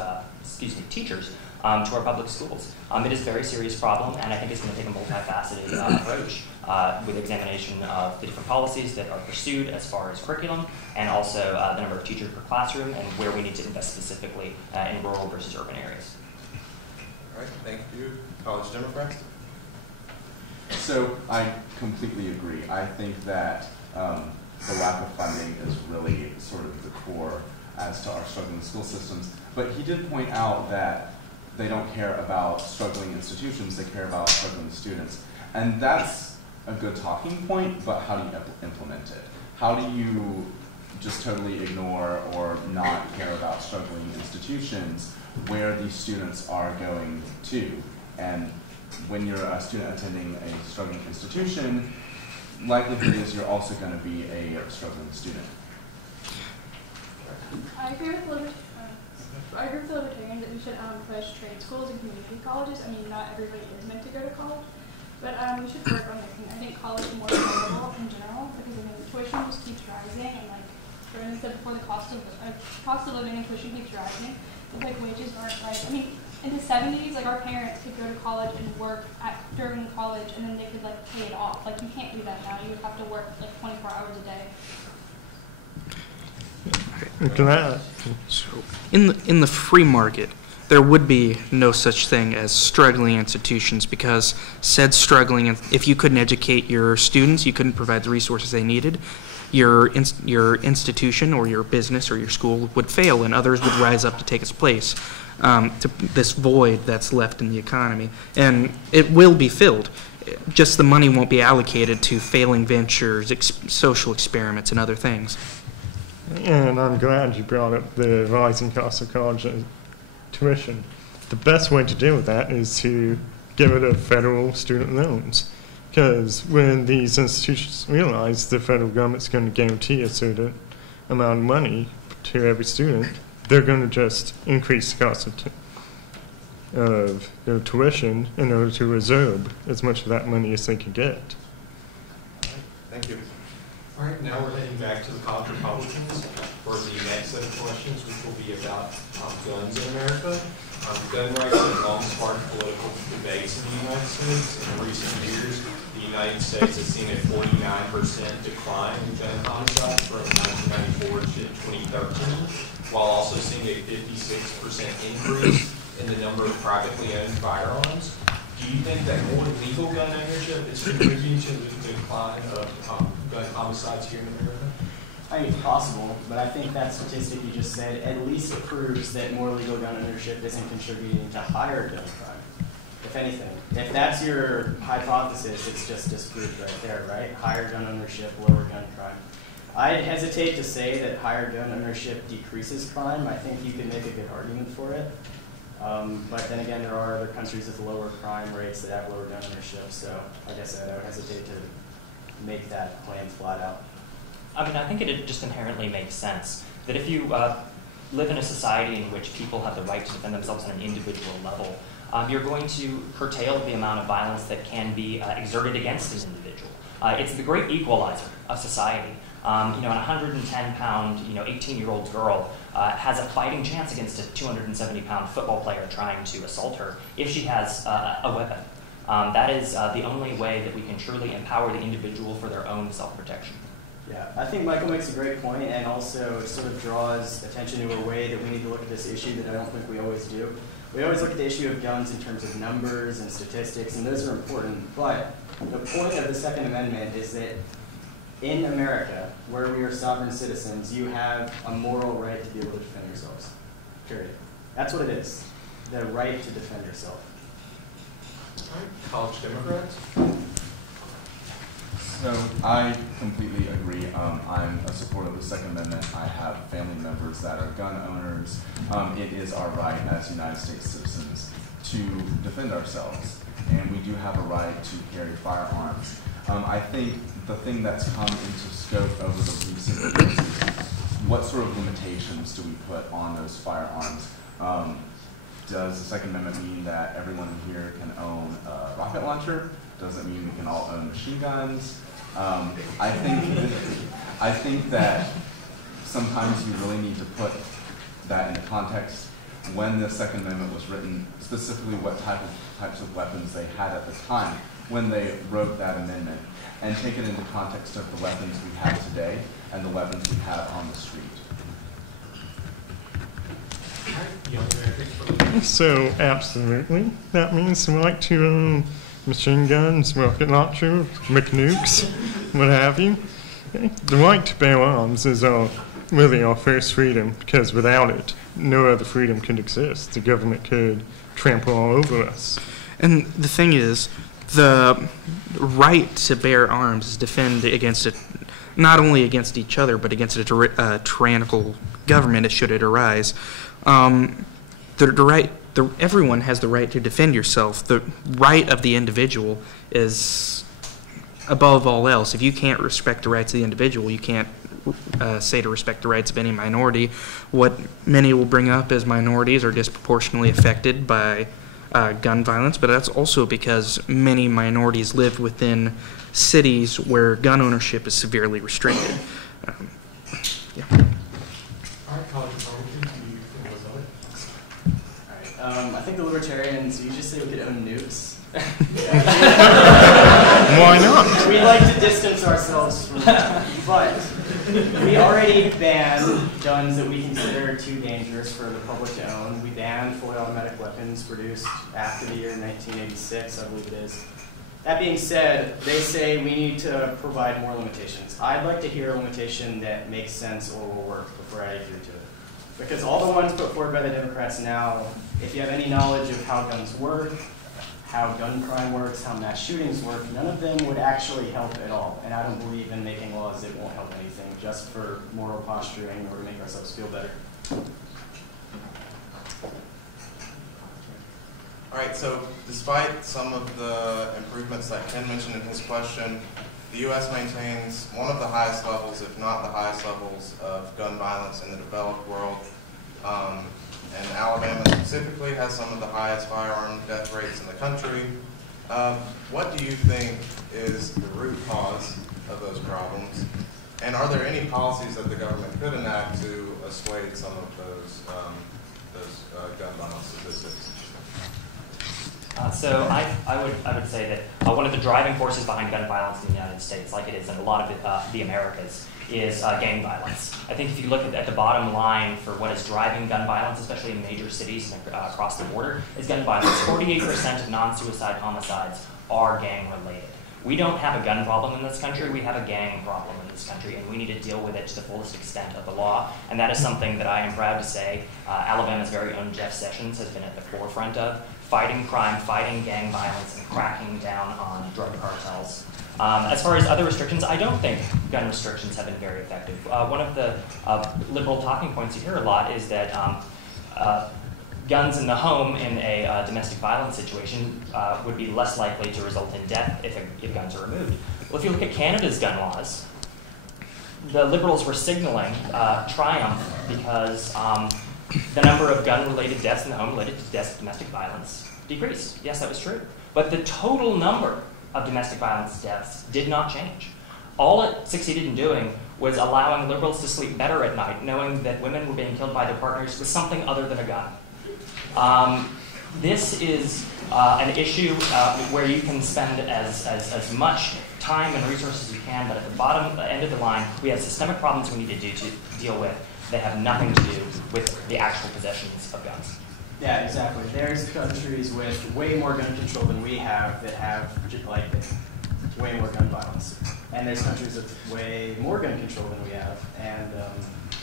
teachers to our public schools. It is a very serious problem, and I think it's going to take a multifaceted approach with examination of the different policies that are pursued as far as curriculum, and also the number of teachers per classroom, and where we need to invest specifically in rural versus urban areas. All right, thank you. College Democrats? So I completely agree. I think that the lack of funding is really sort of the core as to our struggling school systems. But he did point out that they don't care about struggling institutions, they care about struggling students. And that's a good talking point, but how do you implement it? How do you just totally ignore or not care about struggling institutions where these students are going to? And when you're a student attending a struggling institution, likelihood is you're also going to be a struggling student. I agree with the Libertarians that we should push trade schools and community colleges. I mean, not everybody is meant to go to college, but we should work on making, I think, college more affordable in general, because I mean, the tuition just keeps rising, and like Jordan said before, the cost of living and tuition keeps rising. It's like wages aren't like, I mean, in the 70s, like our parents could go to college and work during college, and then they could like pay it off. Like you can't do that now. You would have to work like 24 hours a day. So, in the free market, there would be no such thing as struggling institutions, because said struggling, if you couldn't educate your students, you couldn't provide the resources they needed, your institution or your business or your school would fail, and others would rise up to take its place. To this void that's left in the economy, and it will be filled. Just the money won't be allocated to failing ventures, social experiments, and other things. And I'm glad you brought up the rising cost of college tuition. The best way to deal with that is to get rid of federal student loans. Because when these institutions realize the federal government's going to guarantee a certain amount of money to every student, they're going to just increase the cost of their tuition in order to absorb as much of that money as they can get. Thank you. All right, now we're heading back to the College Republicans for the next set of questions, which will be about guns in America. Gun rights have long sparked political debates in the United States. In recent years, the United States has seen a 49% decline in gun homicides from 1994 to 2013, while also seeing a 56% increase in the number of privately owned firearms. Do you think that more legal gun ownership is contributing to the decline of gun homicides here in America? I think it's possible, but I think that statistic you just said at least proves that more legal gun ownership isn't contributing to higher gun crime, if anything. If that's your hypothesis, it's just disproved right there, right? Higher gun ownership, lower gun crime. I'd hesitate to say that higher gun ownership decreases crime. I think you can make a good argument for it. But then again, there are other countries with lower crime rates that have lower gun ownership, so like I said, I would hesitate to make that claim flat out. I mean, I think it just inherently makes sense that if you live in a society in which people have the right to defend themselves on an individual level, you're going to curtail the amount of violence that can be exerted against an individual. It's the great equalizer of society. An 110-pound, 18-year-old girl has a fighting chance against a 270-pound football player trying to assault her if she has a weapon. That is the only way that we can truly empower the individual for their own self-protection. Yeah, I think Michael makes a great point, and also it sort of draws attention to a way that we need to look at this issue that I don't think we always do. We always look at the issue of guns in terms of numbers and statistics, and those are important, but the point of the Second Amendment is that in America, where we are sovereign citizens, you have a moral right to be able to defend yourselves, period. That's what it is, the right to defend yourself. All right, College Democrats? So I completely agree. I'm a supporter of the Second Amendment. I have family members that are gun owners. It is our right as United States citizens to defend ourselves, and we do have a right to carry firearms. I think the thing that's come into scope over the recent years is what sort of limitations do we put on those firearms? Does the Second Amendment mean that everyone here can own a rocket launcher? Does it mean we can all own machine guns? I think that sometimes you really need to put that into context. When the Second Amendment was written, specifically what types of weapons they had at the time when they wrote that amendment, and take it into context of the weapons we have today and the weapons we have on the street. So, absolutely. That means we like to own machine guns, rocket launchers, McNukes, what have you. Okay. The right to bear arms is really our first freedom, because without it, no other freedom could exist. The government could trample all over us. And the thing is, the right to bear arms is defend against it, not only against each other, but against a tyrannical government should it arise. Everyone has the right to defend yourself. The right of the individual is above all else. If you can't respect the rights of the individual, you can't say to respect the rights of any minority. What many will bring up is minorities are disproportionately affected by gun violence, but that's also because many minorities live within cities where gun ownership is severely restricted. Yeah. All right, College Republicans, you think what's on it? All right, I think the libertarians, you just say we could own nukes. Why not? We like to distance ourselves from that, but we already ban guns that we consider too dangerous for the public to own. We banned fully automatic weapons produced after the year 1986, I believe it is. That being said, they say we need to provide more limitations. I'd like to hear a limitation that makes sense or will work before I agree to it. Because all the ones put forward by the Democrats now, if you have any knowledge of how guns work, how gun crime works, how mass shootings work, none of them would actually help at all. And I don't believe in making laws that won't help anything, just for moral posturing or to make ourselves feel better. All right, so despite some of the improvements that Ken mentioned in his question, the U.S. maintains one of the highest levels, if not the highest levels, of gun violence in the developed world. And Alabama specifically has some of the highest firearm death rates in the country. What do you think is the root cause of those problems? And are there any policies that the government could enact to assuage some of those gun violence statistics? So I would say that one of the driving forces behind gun violence in the United States, like it is in a lot of the Americas, is gang violence. I think if you look at the bottom line for what is driving gun violence, especially in major cities and across the border, is gun violence. 48% of non-suicide homicides are gang related. We don't have a gun problem in this country, we have a gang problem in this country, and we need to deal with it to the fullest extent of the law, and that is something that I am proud to say Alabama's very own Jeff Sessions has been at the forefront of, fighting crime, fighting gang violence, and cracking down on drug cartels. As far as other restrictions, I don't think gun restrictions have been very effective. One of the liberal talking points you hear a lot is that guns in the home in a domestic violence situation would be less likely to result in death if guns are removed. Well, if you look at Canada's gun laws, the Liberals were signaling triumph because the number of gun-related deaths in the home related to deaths of domestic violence decreased. Yes, that was true. But the total number of domestic violence deaths did not change. All it succeeded in doing was allowing liberals to sleep better at night, knowing that women were being killed by their partners with something other than a gun. This is an issue where you can spend as much time and resources as you can, but at the end of the line, we have systemic problems we need to deal with that have nothing to do with the actual possessions of guns. Yeah, exactly. There's countries with way more gun control than we have that have like way more gun violence, and there's countries with way more gun control than we have, and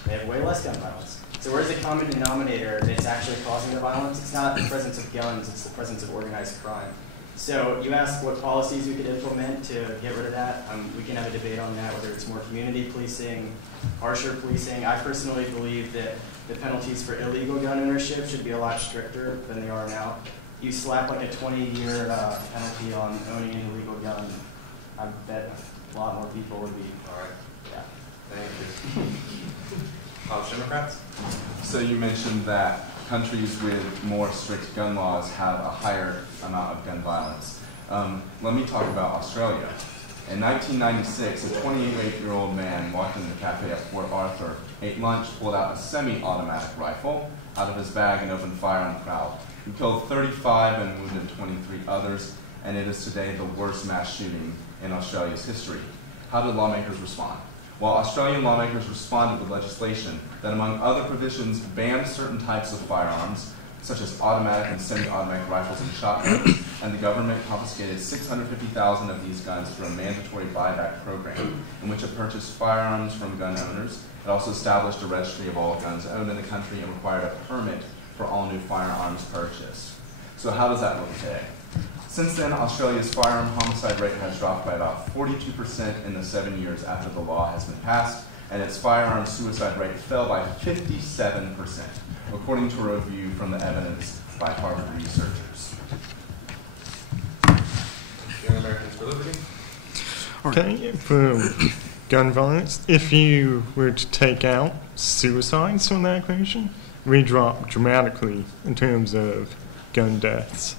they have way less gun violence. So where's the common denominator that's actually causing the violence? It's not the presence of guns, it's the presence of organized crime. So you ask what policies we could implement to get rid of that. We can have a debate on that, whether it's more community policing, harsher policing. I personally believe that the penalties for illegal gun ownership should be a lot stricter than they are now. You slap like a 20-year penalty on owning an illegal gun, I bet a lot more people would be. All right. Yeah. Thank you. Democrats? So you mentioned that countries with more strict gun laws have a higher amount of gun violence. Let me talk about Australia. In 1996, a 28-year-old man walked into the cafe at Port Arthur, ate lunch, pulled out a semi-automatic rifle out of his bag and opened fire on the crowd. He killed 35 and wounded 23 others, and it is today the worst mass shooting in Australia's history. How did lawmakers respond? Well, Australian lawmakers responded with legislation that, among other provisions, banned certain types of firearms, such as automatic and semi-automatic rifles and shotguns, and the government confiscated 650,000 of these guns through a mandatory buyback program in which it purchased firearms from gun owners. It also established a registry of all guns owned in the country and required a permit for all new firearms purchased. So how does that look today? Since then, Australia's firearm homicide rate has dropped by about 42% in the 7 years after the law has been passed, and its firearm suicide rate fell by 57%, according to a review from the evidence by Harvard researchers. Young Americans for Liberty? Okay, for gun violence, if you were to take out suicides from that equation, we drop dramatically in terms of gun deaths.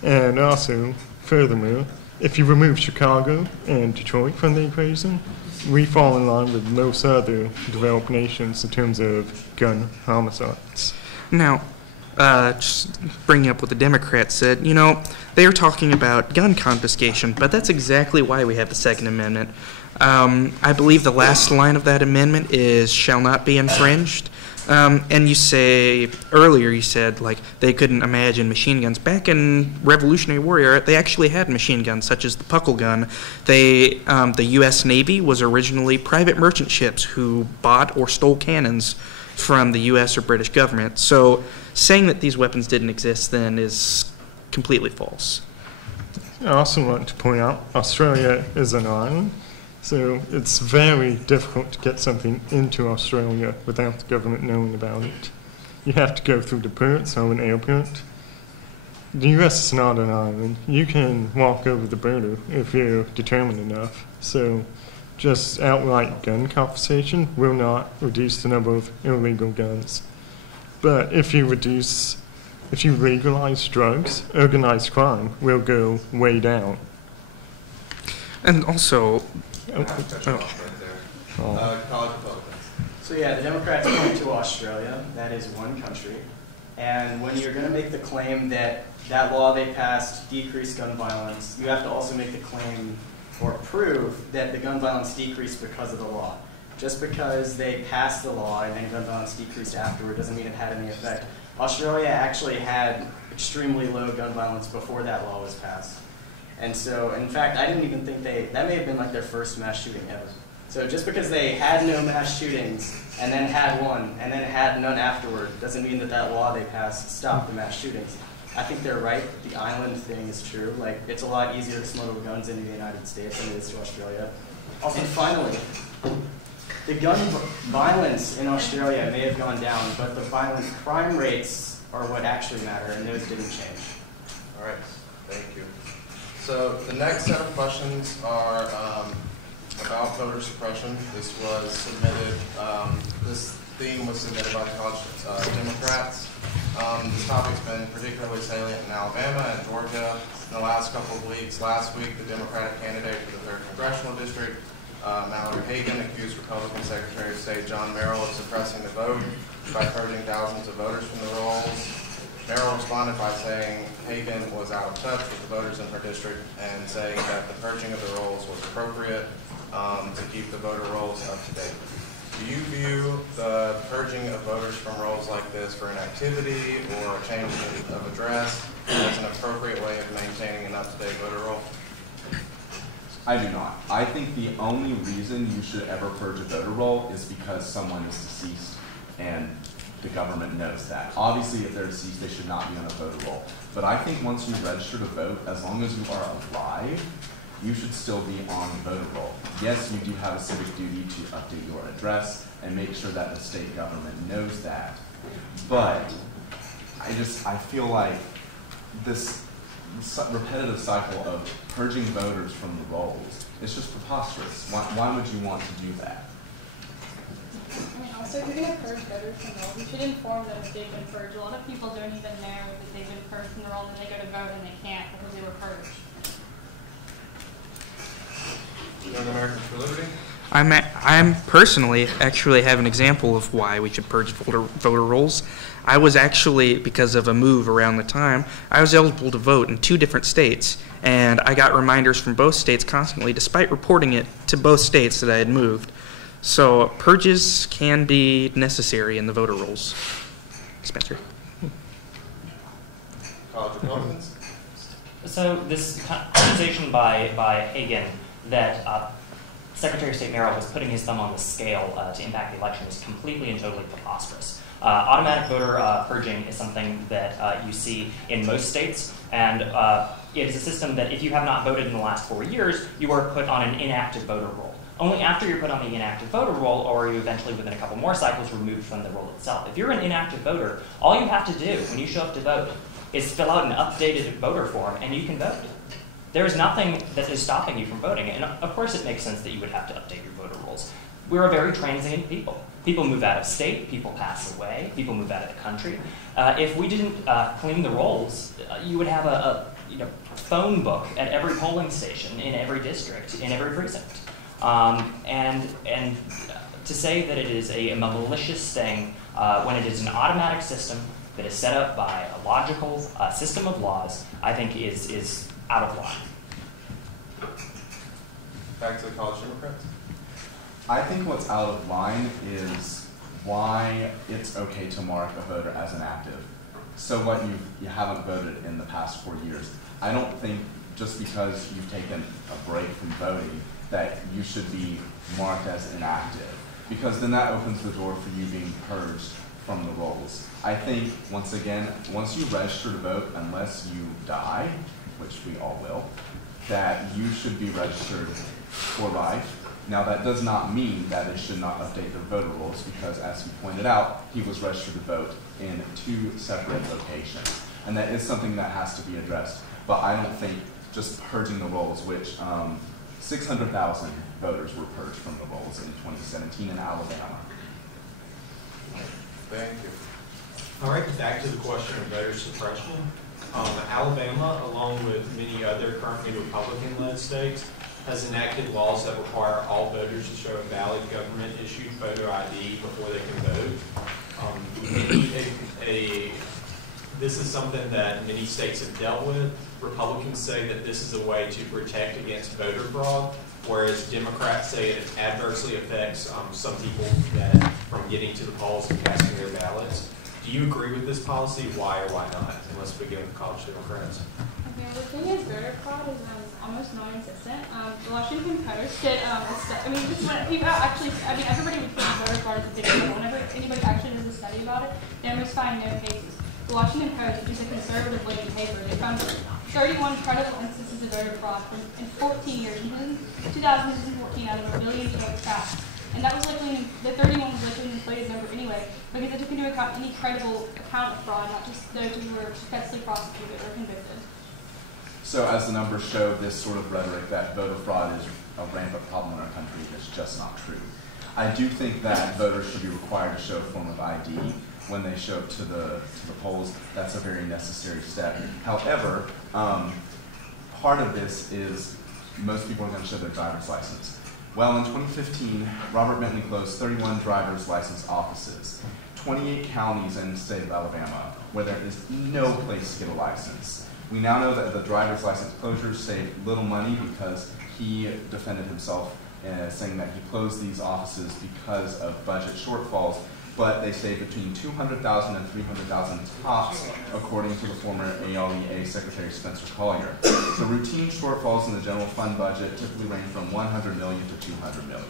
And also, furthermore, if you remove Chicago and Detroit from the equation, we fall in line with most other developed nations in terms of gun homicides. Now, just bringing up what the Democrats said, you know, they are talking about gun confiscation, but that's exactly why we have the Second Amendment. I believe the last line of that amendment is shall not be infringed. And you say, earlier you said, like, they couldn't imagine machine guns. Back in Revolutionary Warrior, they actually had machine guns, such as the Puckle gun. The U.S. Navy was originally private merchant ships who bought or stole cannons from the U.S. or British government. So saying that these weapons didn't exist then is completely false. I also want to point out Australia is an island, so it's very difficult to get something into Australia without the government knowing about it. You have to go through the ports or an airport. The U.S. is not an island. You can walk over the border if you're determined enough. So just outright gun confiscation will not reduce the number of illegal guns. But if you legalize drugs, organized crime will go way down. And also, I have to cut you off right there. College Republicans. So yeah, the Democrats point to Australia. That is one country. And when you're going to make the claim that that law they passed decreased gun violence, you have to also make the claim or prove that the gun violence decreased because of the law. Just because they passed the law and then gun violence decreased afterward doesn't mean it had any effect. Australia actually had extremely low gun violence before that law was passed. And so, in fact, I didn't even think that may have been like their first mass shooting ever. So just because they had no mass shootings and then had one and then had none afterward doesn't mean that that law they passed stopped the mass shootings. I think they're right. The island thing is true. Like, it's a lot easier to smuggle guns into the United States than it is to Australia. Also, finally, the gun violence in Australia may have gone down, but the violent crime rates are what actually matter, and those didn't change. All right, thank you. So the next set of questions are about voter suppression. This was submitted, this theme was submitted by the College Democrats. This topic's been particularly salient in Alabama and Georgia in the last couple of weeks. Last week, the Democratic candidate for the 3rd Congressional District, Mallory Hagan, accused Republican Secretary of State John Merrill of suppressing the vote by purging thousands of voters from the rolls. Merrill responded by saying Hagan was out of touch with the voters in her district and saying that the purging of the rolls was appropriate to keep the voter rolls up to date. Do you view the purging of voters from rolls like this for an activity or a change of address as an appropriate way of maintaining an up-to-date voter roll? I do not. I think the only reason you should ever purge a voter roll is because someone is deceased and the government knows that. Obviously, if they're deceased, they should not be on a voter roll. But I think once you register to vote, as long as you are alive, you should still be on the voter roll. Yes, you do have a civic duty to update your address and make sure that the state government knows that. But I feel like this repetitive cycle of purging voters from the rolls is just preposterous. Why would you want to do that? I mean, also, if you're going to purge voters from the rolls, you should inform them if they've been purged. A lot of people don't even know that they've been purged from the rolls, and they go to vote and they can't because they were purged. Young Americans for Liberty? I'm personally actually have an example of why we should purge voter rolls. I was actually, because of a move around the time, I was eligible to vote in 2 different states, and I got reminders from both states constantly, despite reporting it to both states that I had moved. So purges can be necessary in the voter rolls. Spencer. College Republicans? So this accusation by Hagan that Secretary of State Merrill was putting his thumb on the scale to impact the election is completely and totally preposterous. Automatic voter purging is something that you see in most states, and it is a system that if you have not voted in the last 4 years, you are put on an inactive voter roll. Only after you're put on the inactive voter roll, or are you eventually within a couple more cycles removed from the roll itself. If you're an inactive voter, all you have to do when you show up to vote is fill out an updated voter form and you can vote. There is nothing that is stopping you from voting. And of course it makes sense that you would have to update your voter rolls. We're a very transient people. People move out of state, people pass away, people move out of the country. If we didn't clean the rolls, you would have a phone book at every polling station, in every district, in every precinct. And to say that it is a malicious thing when it is an automatic system that is set up by a logical system of laws, I think is out of line. Back to the College Democrats. I think what's out of line is why it's okay to mark a voter as inactive. So what you haven't voted in the past 4 years. I don't think just because you've taken a break from voting that you should be marked as inactive, because then that opens the door for you being purged from the rolls. I think, once again, once you register to vote, unless you die, which we all will, that you should be registered for life. Now, that does not mean that it should not update their voter rolls, because, as he pointed out, he was registered to vote in 2 separate locations. And that is something that has to be addressed. But I don't think just purging the rolls, which 600,000 voters were purged from the rolls in 2017 in Alabama. Thank you. All right, back to the question of voter suppression. Alabama, along with many other currently Republican-led states, has enacted laws that require all voters to show a valid government-issued photo ID before they can vote. This is something that many states have dealt with. Republicans say that this is a way to protect against voter fraud, whereas Democrats say it adversely affects some people from getting to the polls and casting their ballots. Do you agree with this policy? Why or why not? And let's begin with College Democrats. Okay, the thing is, voter fraud is almost non-existent. The Washington Post did this is when people actually, everybody would think voter fraud is a big deal. Whenever anybody actually does a study about it, they almost find no cases. The Washington Post, which is a conservative leaning paper, they found 31 credible instances of voter fraud in 14 years. In 2014, out of a million votes cast. And that was likely, the 31 was likely an inflated number anyway, because it took into account any credible account of fraud, not just those who were successfully prosecuted or convicted. So as the numbers show, this sort of rhetoric that voter fraud is a rampant problem in our country is just not true. I do think that voters should be required to show a form of ID when they show up to the polls. That's a very necessary step. However, part of this is most people are going to show their driver's license. Well, in 2015, Robert Bentley closed 31 driver's license offices, 28 counties in the state of Alabama, where there is no place to get a license. We now know that the driver's license closures saved little money because he defended himself saying that he closed these offices because of budget shortfalls, but they saved between $200,000 and $300,000 tops, according to the former ALEA Secretary Spencer Collier. The routine shortfalls in the general fund budget typically range from $100 million to $200 million.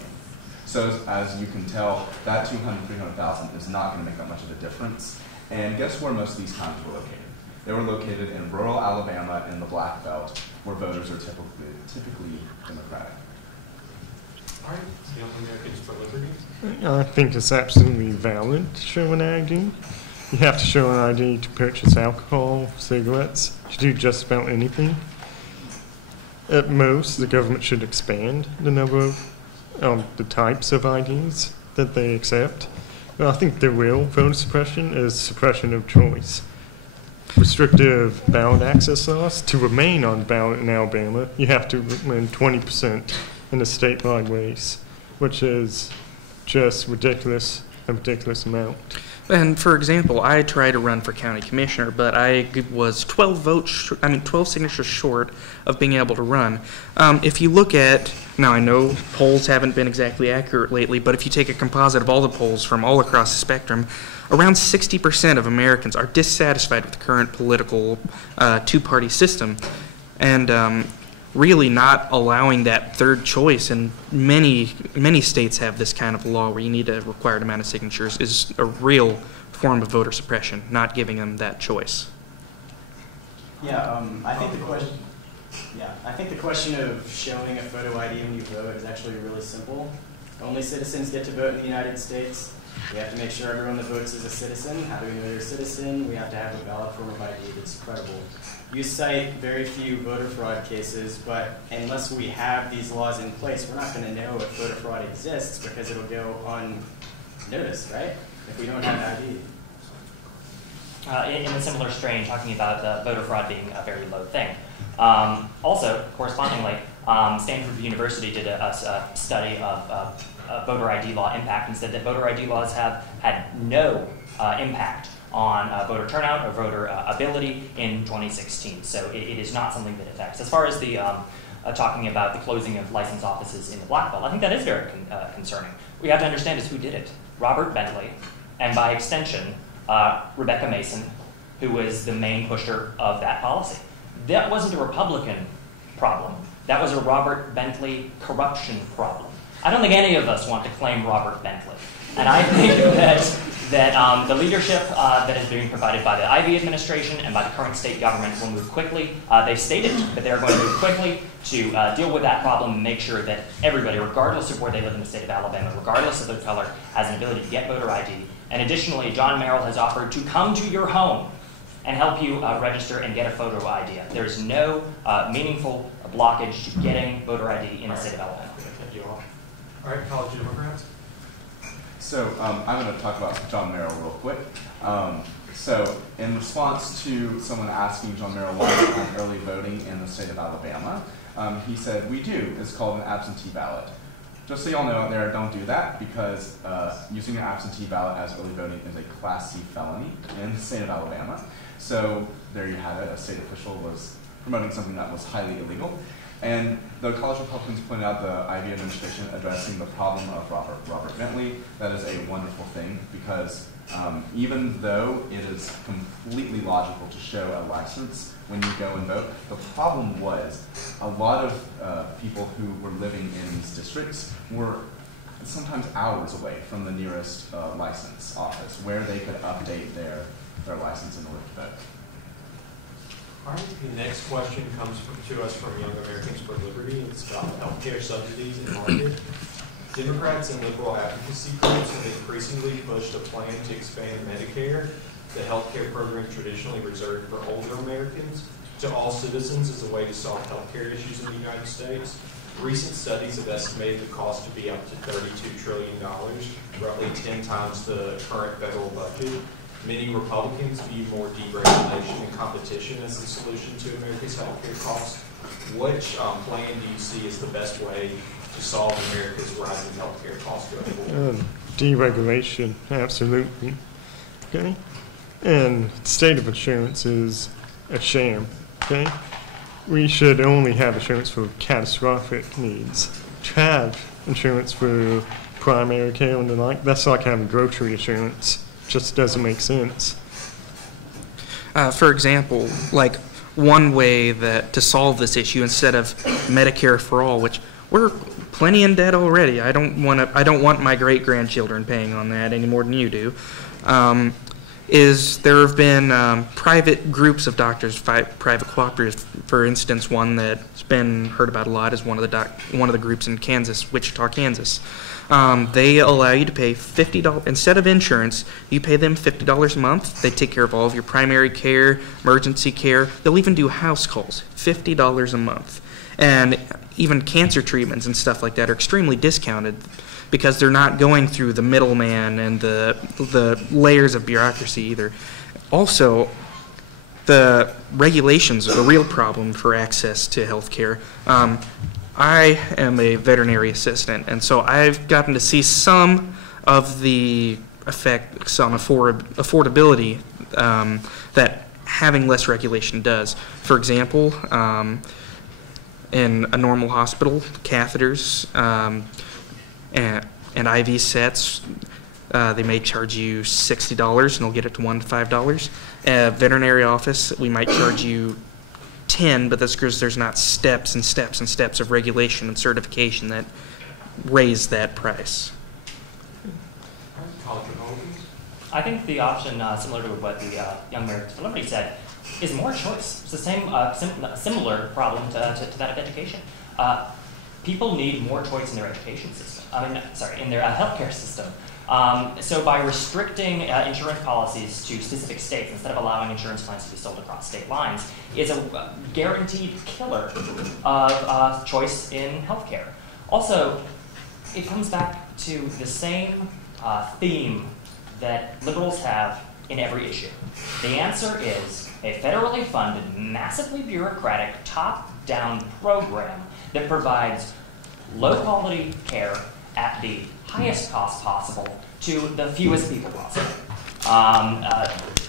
So as you can tell, that $200,000, $300,000 is not going to make that much of a difference. And guess where most of these counties were located? They were located in rural Alabama in the Black Belt, where voters are typically Democratic. All right, Young Americans for Liberty. I think it's absolutely valid to show an ID. You have to show an ID to purchase alcohol, cigarettes, to do just about anything. At most, the government should expand the number of the types of IDs that they accept. But I think the real voter suppression is suppression of choice. Restrictive ballot access laws. To remain on the ballot in Alabama, you have to win 20% in a statewide race, which is just ridiculous, a ridiculous amount. And for example, I tried to run for county commissioner, but I was 12 signatures short of being able to run. If you look at, now I know polls haven't been exactly accurate lately, but if you take a composite of all the polls from all across the spectrum, around 60% of Americans are dissatisfied with the current political two-party system. And really not allowing that third choice, and many states have this kind of law where you need a required amount of signatures, is a real form of voter suppression, not giving them that choice. Yeah, I think the question of showing a photo ID when you vote is actually really simple. Only citizens get to vote in the United States. We have to make sure everyone that votes is a citizen. How do we know they're a citizen? We have to have a valid form of ID that's credible. You cite very few voter fraud cases, but unless we have these laws in place, we're not going to know if voter fraud exists because it'll go unnoticed, right? If we don't have ID. In a similar strain, talking about voter fraud being a very low thing. Also, correspondingly, Stanford University did a study of voter ID law impact and said that voter ID laws have had no impact on voter turnout or voter ability in 2016. So it is not something that affects. As far as the talking about the closing of license offices in the Black Belt, I think that is very concerning. What we have to understand is who did it. Robert Bentley, and by extension, Rebecca Mason, who was the main pusher of that policy. That wasn't a Republican problem. That was a Robert Bentley corruption problem. I don't think any of us want to claim Robert Bentley. And I think that the leadership that is being provided by the Ivey administration and by the current state government will move quickly. They've stated that they're going to move quickly to deal with that problem and make sure that everybody, regardless of where they live in the state of Alabama, regardless of their color, has an ability to get voter ID. And additionally, John Merrill has offered to come to your home and help you register and get a photo ID. There's no meaningful blockage to getting voter ID in the state of Alabama. Thank you all. All right, College Democrats. So I'm going to talk about John Merrill real quick. So, in response to someone asking John Merrill White on early voting in the state of Alabama, he said, "We do. It's called an absentee ballot." Just so y'all know out there, don't do that because using an absentee ballot as early voting is a Class C felony in the state of Alabama. So there you have it. A state official was promoting something that was highly illegal. And the college Republicans pointed out the Ivey administration addressing the problem of Robert Bentley. That is a wonderful thing because even though it is completely logical to show a license when you go and vote, the problem was a lot of people who were living in these districts were sometimes hours away from the nearest license office where they could update their license in order to vote. All right, the next question comes to us from Young Americans for Liberty. It's about healthcare subsidies and market. Democrats and liberal advocacy groups have increasingly pushed a plan to expand Medicare, the healthcare program traditionally reserved for older Americans, to all citizens as a way to solve healthcare issues in the United States. Recent studies have estimated the cost to be up to $32 trillion, roughly 10 times the current federal budget. Many Republicans view more deregulation and competition as the solution to America's healthcare costs. Which plan do you see as the best way to solve America's rising healthcare costs going forward? Deregulation, absolutely. Okay? And state of insurance is a sham. Okay? We should only have insurance for catastrophic needs. To have insurance for primary care and the like, that's like having grocery insurance. Just doesn't make sense. For example, like one way that to solve this issue instead of Medicare for all, which we're plenty in debt already. I don't want my great grandchildren paying on that any more than you do. Is there have been private groups of doctors, private cooperatives. For instance, one that's been heard about a lot is one of the groups in Kansas, Wichita, Kansas. They allow you to pay $50 instead of insurance. You pay them $50 a month. They take care of all of your primary care, emergency care. They'll even do house calls. $50 a month, and even cancer treatments and stuff like that are extremely discounted because they're not going through the middleman and the layers of bureaucracy either. Also, the regulations are a real problem for access to health care. I am a veterinary assistant, and so I've gotten to see some of the effect, some affordability that having less regulation does. For example, in a normal hospital, catheters and IV sets, they may charge you $60 and they'll get it to $1 to $5. A veterinary office, we might charge you 10, but that's because there's not steps and steps and steps of regulation and certification that raise that price. I think the option, similar to what the Young Americans for Liberty said, is more choice. It's the same similar problem to that of education. People need more choice in their education system. In their healthcare system. So by restricting insurance policies to specific states instead of allowing insurance plans to be sold across state lines is a guaranteed killer of choice in healthcare. Also, it comes back to the same theme that liberals have in every issue. The answer is a federally funded, massively bureaucratic, top-down program that provides low-quality care at the highest cost possible to the fewest people possible.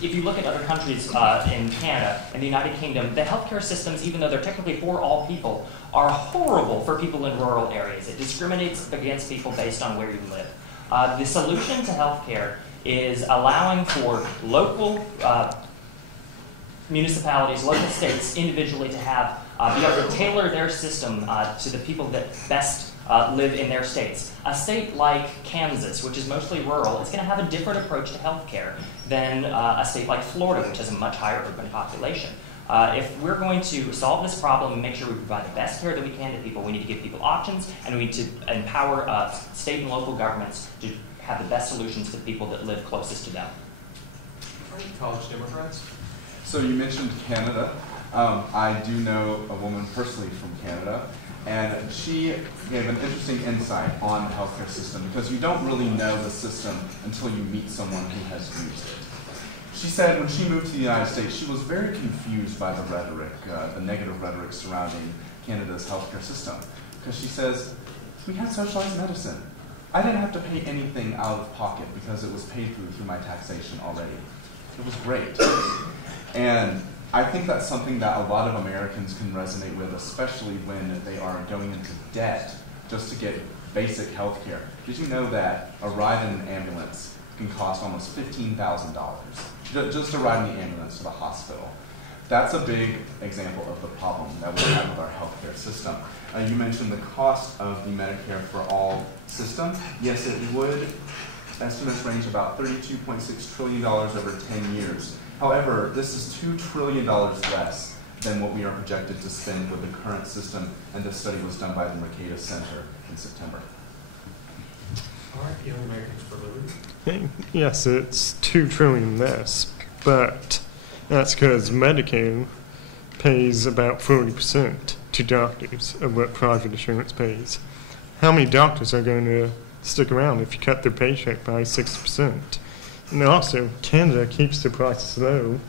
If you look at other countries in Canada and the United Kingdom, the healthcare systems, even though they're technically for all people, are horrible for people in rural areas. It discriminates against people based on where you live. The solution to healthcare is allowing for local municipalities, local states individually to have be able to tailor their system to the people that best live in their states. A state like Kansas, which is mostly rural, is going to have a different approach to healthcare than a state like Florida, which has a much higher urban population. If we're going to solve this problem and make sure we provide the best care that we can to people, we need to give people options, and we need to empower state and local governments to have the best solutions for the people that live closest to them. College Democrats? So you mentioned Canada. I do know a woman personally from Canada, and she gave an interesting insight on the healthcare system because you don't really know the system until you meet someone who has used it. She said when she moved to the United States, she was very confused by the rhetoric, the negative rhetoric surrounding Canada's healthcare system. Because she says, we have socialized medicine. I didn't have to pay anything out of pocket because it was paid through my taxation already. It was great. And I think that's something that a lot of Americans can resonate with, especially when they are going into debt just to get basic health care. Did you know that a ride in an ambulance can cost almost $15,000? Just a ride in the ambulance to the hospital. That's a big example of the problem that we have with our healthcare system. You mentioned the cost of the Medicare for All system. Yes, it would. Estimates range about $32.6 trillion over 10 years. However, this is $2 trillion less than what we are projected to spend with the current system, and this study was done by the Mercatus Center in September. All right, Young Americans for Liberty. Okay. Yes, it's $2 trillion less, but that's because Medicare pays about 40% to doctors of what private insurance pays. How many doctors are going to stick around if you cut their paycheck by 60%? And also, Canada keeps the prices low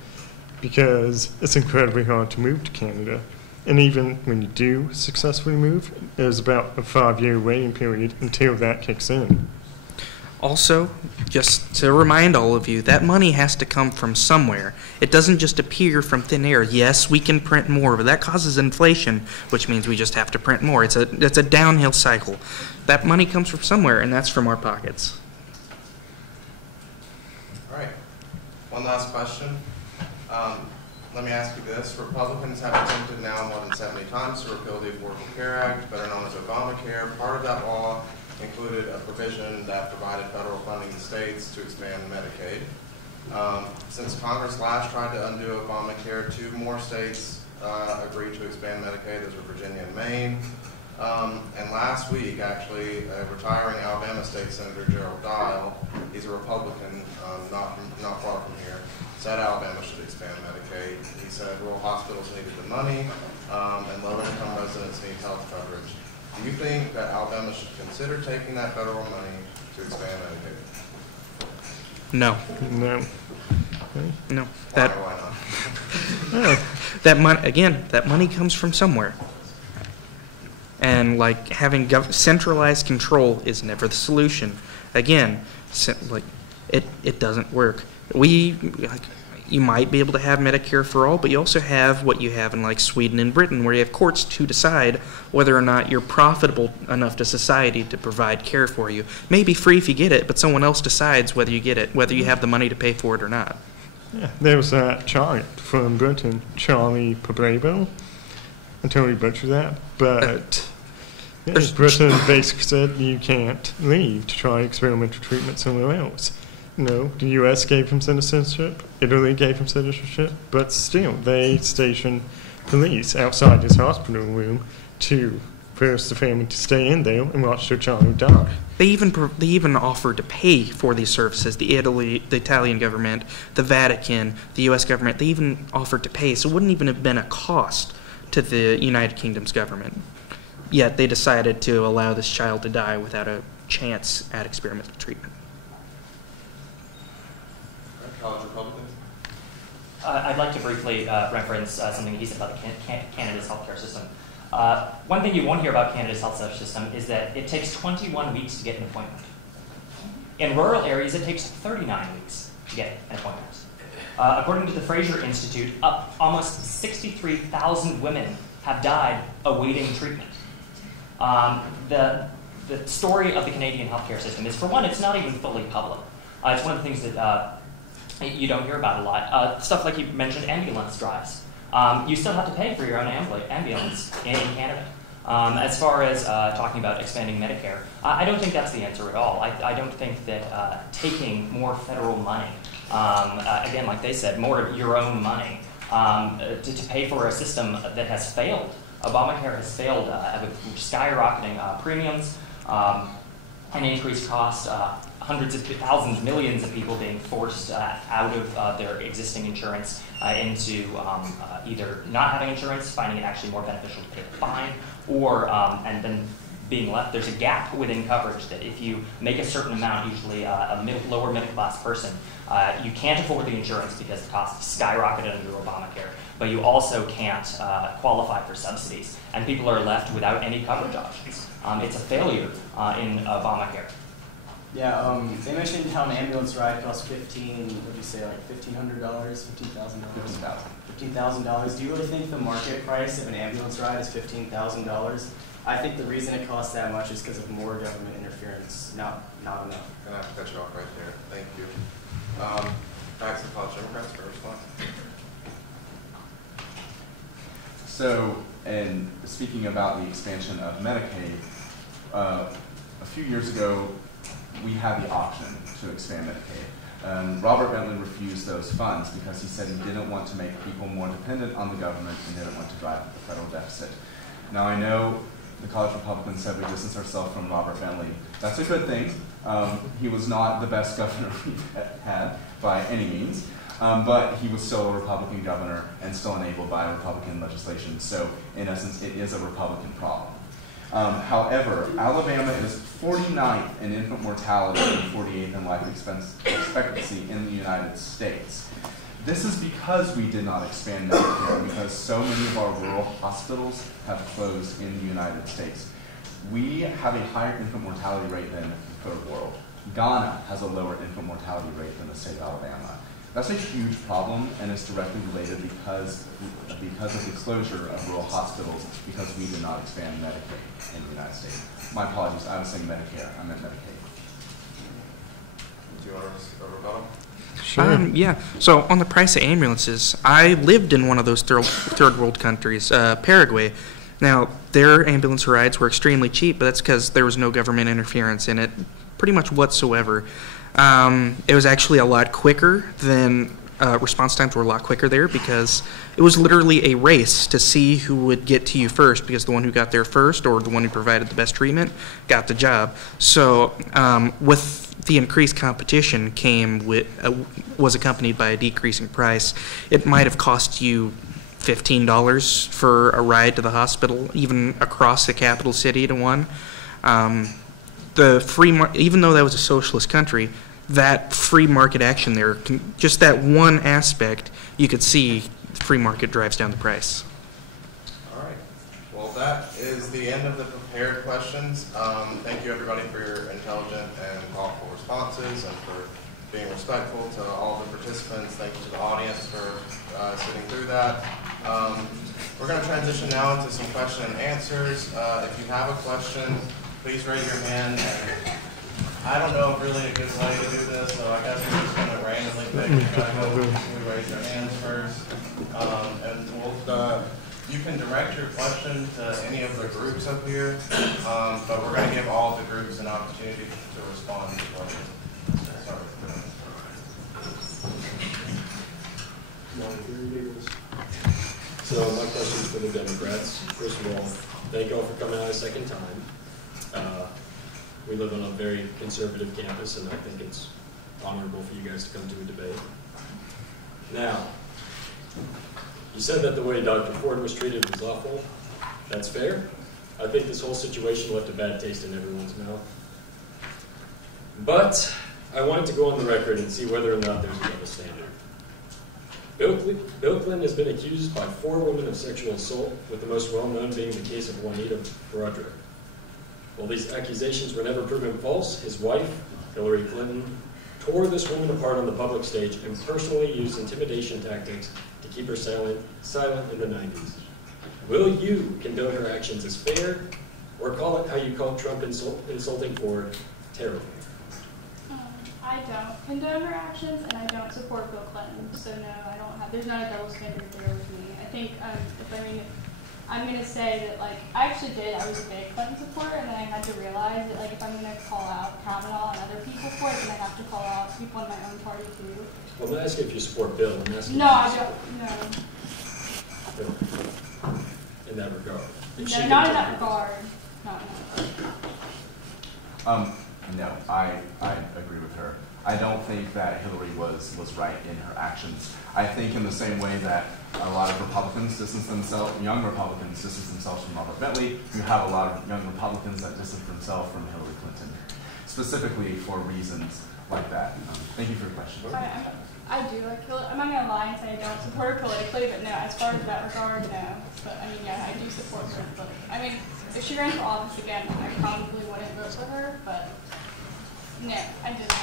because it's incredibly hard to move to Canada. And even when you do successfully move, there's about a 5-year waiting period until that kicks in. Also, just to remind all of you, that money has to come from somewhere. It doesn't just appear from thin air. Yes, we can print more, but that causes inflation, which means we just have to print more. It's a downhill cycle. That money comes from somewhere, and that's from our pockets. All right. One last question. Let me ask you this. Republicans have attempted now more than 70 times to repeal the Affordable Care Act, better known as Obamacare. Part of that law included a provision that provided federal funding to states to expand Medicaid. Since Congress last tried to undo Obamacare, 2 more states agreed to expand Medicaid. Those were Virginia and Maine. And last week, actually, a retiring Alabama State Senator Gerald Dial, he's a Republican, not far from here, said Alabama should expand Medicaid. He said rural hospitals needed the money, and low-income residents need health coverage. Do you think that Alabama should consider taking that federal money to expand Medicaid? No. No. Okay. No. Why not? That money, again, that money comes from somewhere. And like having centralized control is never the solution. Again, it doesn't work. You might be able to have Medicare for all, but you also have what you have in like Sweden and Britain, where you have courts to decide whether or not you're profitable enough to society to provide care for you. It may be free if you get it, but someone else decides whether you get it, whether you have the money to pay for it or not. Yeah, there was that giant from Britain, Charlie Pabrabo. I totally butchered that, but Britain basically said you can't leave to try experimental treatment somewhere else. No, the U.S. gave him citizenship, Italy gave him citizenship, but still, they stationed police outside his hospital room to force the family to stay in there and watch their child die. They even offered to pay for these services. The Italian government, the Vatican, the U.S. government, they even offered to pay, so it wouldn't even have been a cost to the United Kingdom's government. Yet they decided to allow this child to die without a chance at experimental treatment. College Republicans? I'd like to briefly reference something he said about Canada's healthcare system. One thing you won't hear about Canada's healthcare system is that it takes 21 weeks to get an appointment. In rural areas, it takes 39 weeks to get an appointment. According to the Fraser Institute, almost 63,000 women have died awaiting treatment. The story of the Canadian healthcare system is, for one, it's not even fully public. It's one of the things that you don't hear about a lot. Stuff like you mentioned, ambulance drives. You still have to pay for your own ambulance in Canada. As far as talking about expanding Medicare, I don't think that's the answer at all. I don't think that taking more federal money, again, like they said, more of your own money, to pay for a system that has failed. Obamacare has failed, skyrocketing premiums, and increased costs, hundreds of thousands, millions of people being forced out of their existing insurance into either not having insurance, finding it actually more beneficial to pay the fine, or and then being left. There's a gap within coverage that if you make a certain amount, usually a lower middle class person, You can't afford the insurance because the cost skyrocketed under Obamacare, but you also can't qualify for subsidies, and people are left without any coverage options. It's a failure in Obamacare. Yeah, they mentioned how an ambulance ride costs what did you say, like $1,500, $15,000? $15,000. Do you really think the market price of an ambulance ride is $15,000? I think the reason it costs that much is because of more government interference, not enough. I'm gonna have to cut you off right there. Thank you. Back to the College Democrats for a response. So, and speaking about the expansion of Medicaid, a few years ago, we had the option to expand Medicaid. Robert Bentley refused those funds because he said he didn't want to make people more dependent on the government and didn't want to drive the federal deficit. Now I know the College Republicans said we distance ourselves from Robert Bentley. That's a good thing. He was not the best governor we've had by any means, but he was still a Republican governor and still enabled by Republican legislation. So in essence, it is a Republican problem. However, Alabama is 49th in infant mortality and 48th in life expectancy in the United States. This is because we did not expand Medicare, because so many of our rural hospitals have closed in the United States. We have a higher infant mortality rate than the third world. Ghana has a lower infant mortality rate than the state of Alabama. That's a huge problem, and it's directly related because of the closure of rural hospitals, because we did not expand Medicaid in the United States. My apologies, I was saying Medicare, I meant Medicaid. Do you want to rebuttal? Sure. Yeah. So on the price of ambulances, I lived in one of those third world countries, Paraguay. Now, their ambulance rides were extremely cheap, but that's because there was no government interference in it pretty much whatsoever. It was actually a lot quicker than, response times were a lot quicker there because it was literally a race to see who would get to you first, because the one who got there first or the one who provided the best treatment got the job. So with the increased competition was accompanied by a decreasing price. It might have cost you $15 for a ride to the hospital, even across the capital city to one. Even though that was a socialist country, that free market action there, just that one aspect, you could see free market drives down the price. All right. Well, that is the end of the prepared questions. Thank you, everybody, for your intelligent and thoughtful responses and for being respectful to all the participants. Thank you to the audience for sitting through that. We're going to transition now into some question and answers. If you have a question, please raise your hand. And I don't know if really a good way to do this, so I guess we're just going to randomly pick who raise their hands first. And you can direct your question to any of the groups up here, but we're going to give all of the groups an opportunity to respond to the question. So my question is for the Democrats. First of all, thank you all for coming out a second time. We live on a very conservative campus, and I think it's honorable for you guys to come to a debate. Now, you said that the way Dr. Ford was treated was awful. That's fair. I think this whole situation left a bad taste in everyone's mouth. But I wanted to go on the record and see whether or not there's a double standard. Bill Clinton has been accused by 4 women of sexual assault, with the most well-known being the case of Juanita Broderick. While these accusations were never proven false, his wife, Hillary Clinton, tore this woman apart on the public stage and personally used intimidation tactics to keep her silent in the 90s. Will you condone her actions as fair, or call it how you called Trump insulting Ford, terrible? I don't condone her actions, and I don't support Bill Clinton. So no, there's not a double standard there with me. I think I'm going to say that, I actually I was a big Clinton supporter, and then I had to realize that, if I'm going to call out Kavanaugh and other people for it, then I have to call out people in my own party, too. Well, I'm not asking if you support Bill. I'm asking no, I don't. No. In that regard. No, not in that regard. Not in that regard. No, I agree with her. I don't think that Hillary was right in her actions. I think in the same way that a lot of Republicans distance themselves, young Republicans distance themselves from Robert Bentley, you have a lot of young Republicans that distance themselves from Hillary Clinton. specifically for reasons like that. Thank you for your question. I do like Hillary. I'm not gonna lie and say I don't support her politically, but no, as far as that regard, no. But I mean, yeah, I do support her. But I mean, if she ran for office again, I probably wouldn't vote for her. But no, I didn't know.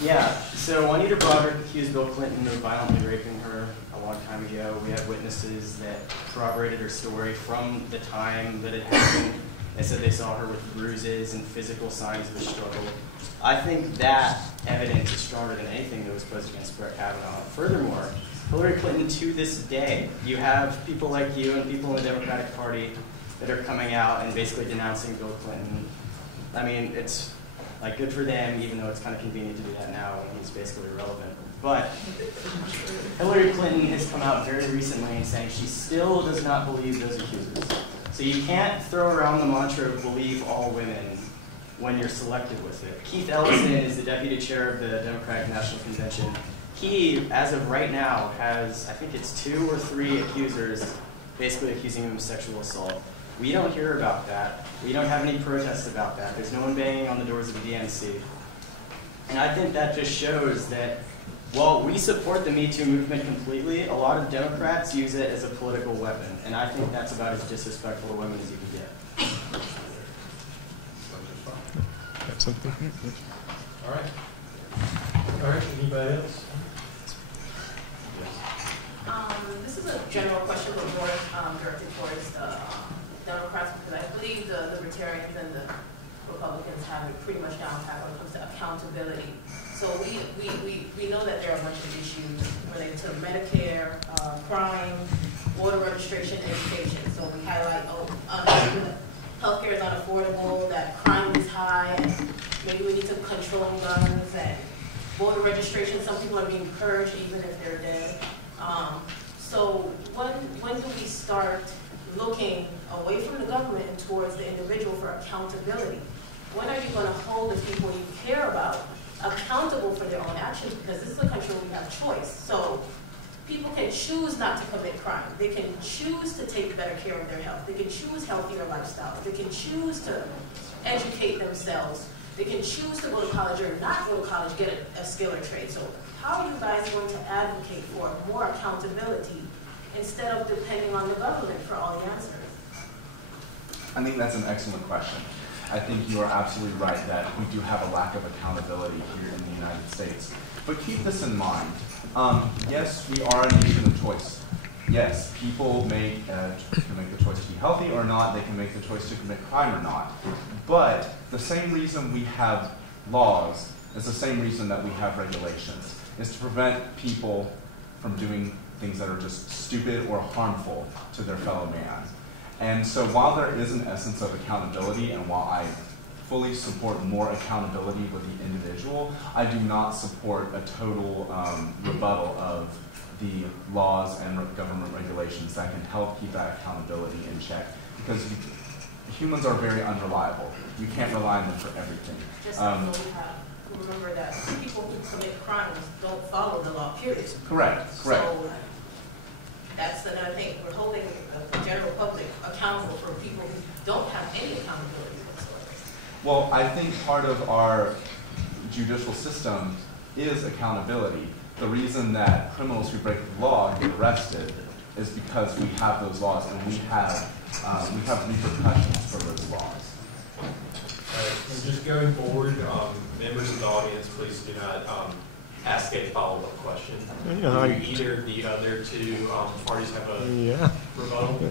Yeah, so Juanita Broaddrick accused Bill Clinton of violently raping her a long time ago. We have witnesses that corroborated her story from the time that it happened. They said they saw her with bruises and physical signs of a struggle. I think that evidence is stronger than anything that was posed against Brett Kavanaugh. Furthermore, Hillary Clinton, to this day, you have people like you and people in the Democratic Party that are coming out and basically denouncing Bill Clinton. I mean, it's like good for them, even though it's kind of convenient to do that now when he's basically irrelevant. But Hillary Clinton has come out very recently and saying she still does not believe those accusers. So you can't throw around the mantra of believe all women when you're selected with it. Keith Ellison is the deputy chair of the Democratic National Convention. He, as of right now, has, I think it's 2 or 3 accusers basically accusing him of sexual assault. We don't hear about that. We don't have any protests about that. There's no one banging on the doors of the DNC. And I think that just shows that while we support the Me Too movement completely, a lot of Democrats use it as a political weapon. And I think that's about as disrespectful to women as you can get. Got something? All right. All right, anybody else? This is a general question, but more directed towards the Democrats, because I believe the Libertarians and the Republicans have it pretty much down pat when it comes to accountability. So we know that there are a bunch of issues related to Medicare, crime, voter registration, and education. So we highlight, healthcare is unaffordable, that crime is high, and maybe we need to control guns, and voter registration, some people are being purged even if they're dead. So when do we start looking away from the government and towards the individual for accountability? When are you going to hold the people you care about accountable for their own actions? Because this is a country where we have choice. So people can choose not to commit crime. They can choose to take better care of their health. They can choose healthier lifestyles. They can choose to educate themselves. They can choose to go to college or not go to college, get a skill or trade. So how are you guys going to advocate for more accountability instead of depending on the government for all the answers? I think that's an excellent question. I think you are absolutely right that we do have a lack of accountability here in the United States. But keep this in mind. Yes, we are a nation of choice. Yes, people can make the choice to be healthy or not. They can make the choice to commit crime or not. But the same reason we have laws is the same reason that we have regulations, is to prevent people from doing things that are just stupid or harmful to their fellow man. And so while there is an essence of accountability, and while I fully support more accountability with the individual, I do not support a total rebuttal of the laws and government regulations that can help keep that accountability in check. Because humans are very unreliable. You can't rely on them for everything. Just like we have to remember that people who commit crimes don't follow the law, period. Correct. So that's another thing. We're holding the general public accountable for people who don't have any accountability whatsoever. Well, I think part of our judicial system is accountability. The reason that criminals who break the law get arrested is because we have those laws and we have repercussions for those laws. And just going forward, members of the audience, please do not ask a follow-up question. Do either the other two parties have a rebuttal?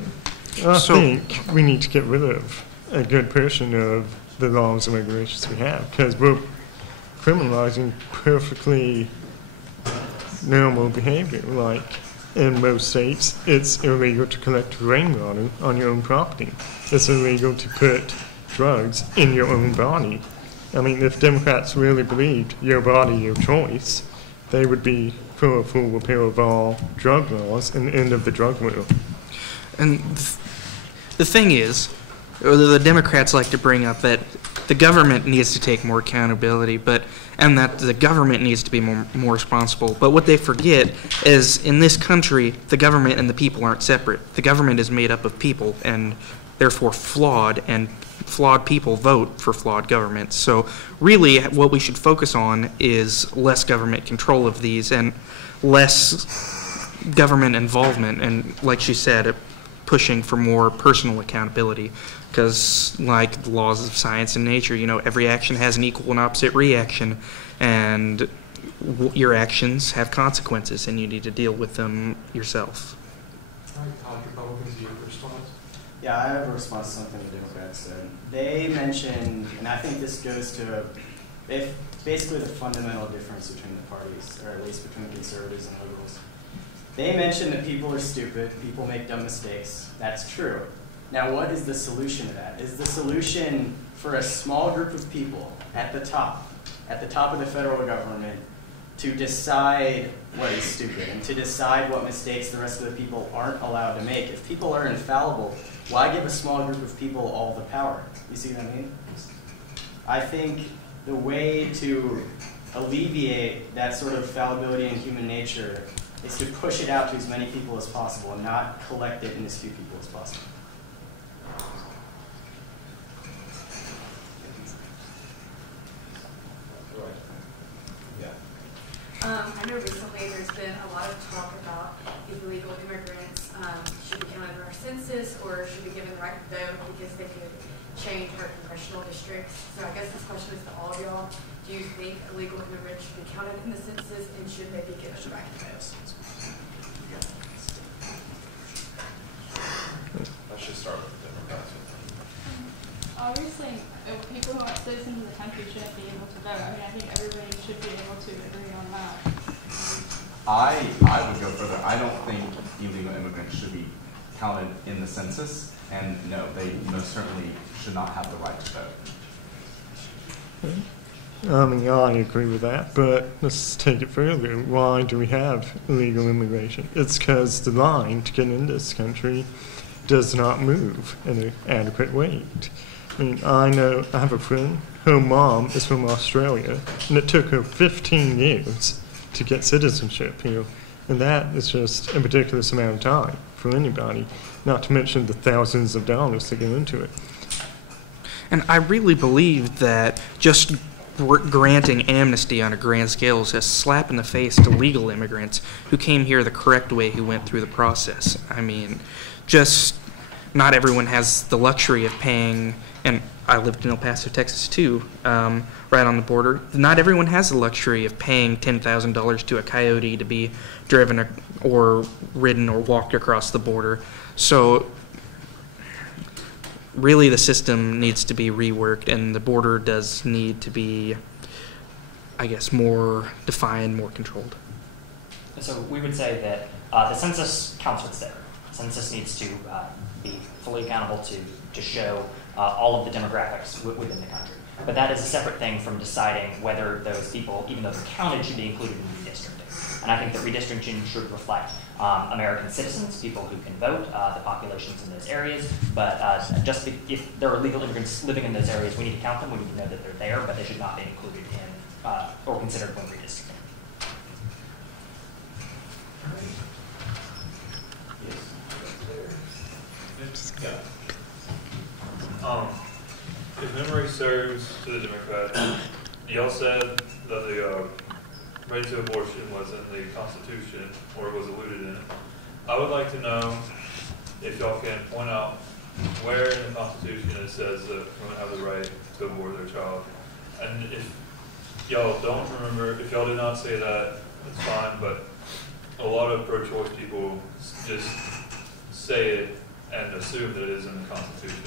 I think we need to get rid of a good portion of the laws and regulations we have, because we're criminalizing perfectly normal behavior. Like in most states, it's illegal to collect rainwater on your own property. It's illegal to put drugs in your own body. I mean, if Democrats really believed your body, your choice, they would be for a full repeal of all drug laws and the end of the drug war. And the thing is, the Democrats like to bring up that the government needs to take more accountability, and that the government needs to be more responsible. But what they forget is in this country, the government and the people aren't separate. The government is made up of people and therefore flawed, and flawed people vote for flawed governments. So really what we should focus on is less government control of these and less government involvement, and like she said, pushing for more personal accountability. Because like the laws of science and nature, every action has an equal and opposite reaction, and your actions have consequences, and you need to deal with them yourself. All right, College Republicans, do you have a response? Yeah, I have a response to something the Democrats said. They mentioned, and I think this goes to basically the fundamental difference between the parties, or at least between conservatives and liberals. They mentioned that people are stupid, people make dumb mistakes. That's true. Now, what is the solution to that? Is the solution for a small group of people at the top of the federal government, to decide what is stupid and to decide what mistakes the rest of the people aren't allowed to make? If people are infallible, why give a small group of people all the power? You see what I mean? I think the way to alleviate that sort of fallibility in human nature is to push it out to as many people as possible and not collect it in as few people as possible. I know recently there's been a lot of talk about if illegal immigrants should be counted in our census or should be given the right to vote because they could change our congressional districts. So I guess this question is to all of y'all. Do you think illegal immigrants should be counted in the census, and should they be given the right to vote? Let's just start with the Democrats. Obviously, people who aren't citizens of the country shouldn't be able to vote. I think everybody should be able to agree on that. I would go further. I don't think illegal immigrants should be counted in the census, and no, they most certainly should not have the right to vote. I agree with that, but let's take it further. Why do we have illegal immigration? It's because the line to get into this country does not move at an adequate rate. I have a friend, her mom is from Australia, and it took her 15 years to get citizenship here. And that is just a ridiculous amount of time for anybody, not to mention the thousands of dollars that go into it. And I really believe that just granting amnesty on a grand scale is a slap in the face to legal immigrants who came here the correct way, who went through the process. Just not everyone has the luxury of paying, and I lived in El Paso, Texas too, right on the border. Not everyone has the luxury of paying $10,000 to a coyote to be driven or ridden or walked across the border. So really the system needs to be reworked, and the border does need to be, I guess, more defined, more controlled. So we would say that the census counts what's there. The census needs to be fully accountable to show all of the demographics within the country. But that is a separate thing from deciding whether those people, even though they're counted, should be included in redistricting. And I think that redistricting should reflect American citizens, people who can vote, the populations in those areas. But just if there are legal immigrants living in those areas, we need to count them. We need to know that they're there, but they should not be included in or considered when redistricting. If memory serves to the Democrats, y'all said that the right to abortion was in the Constitution, or was alluded in. I would like to know if y'all can point out where in the Constitution it says that women have the right to abort their child. And if y'all don't remember, if y'all did not say that, it's fine, but a lot of pro-choice people just say it and assume that it is in the Constitution.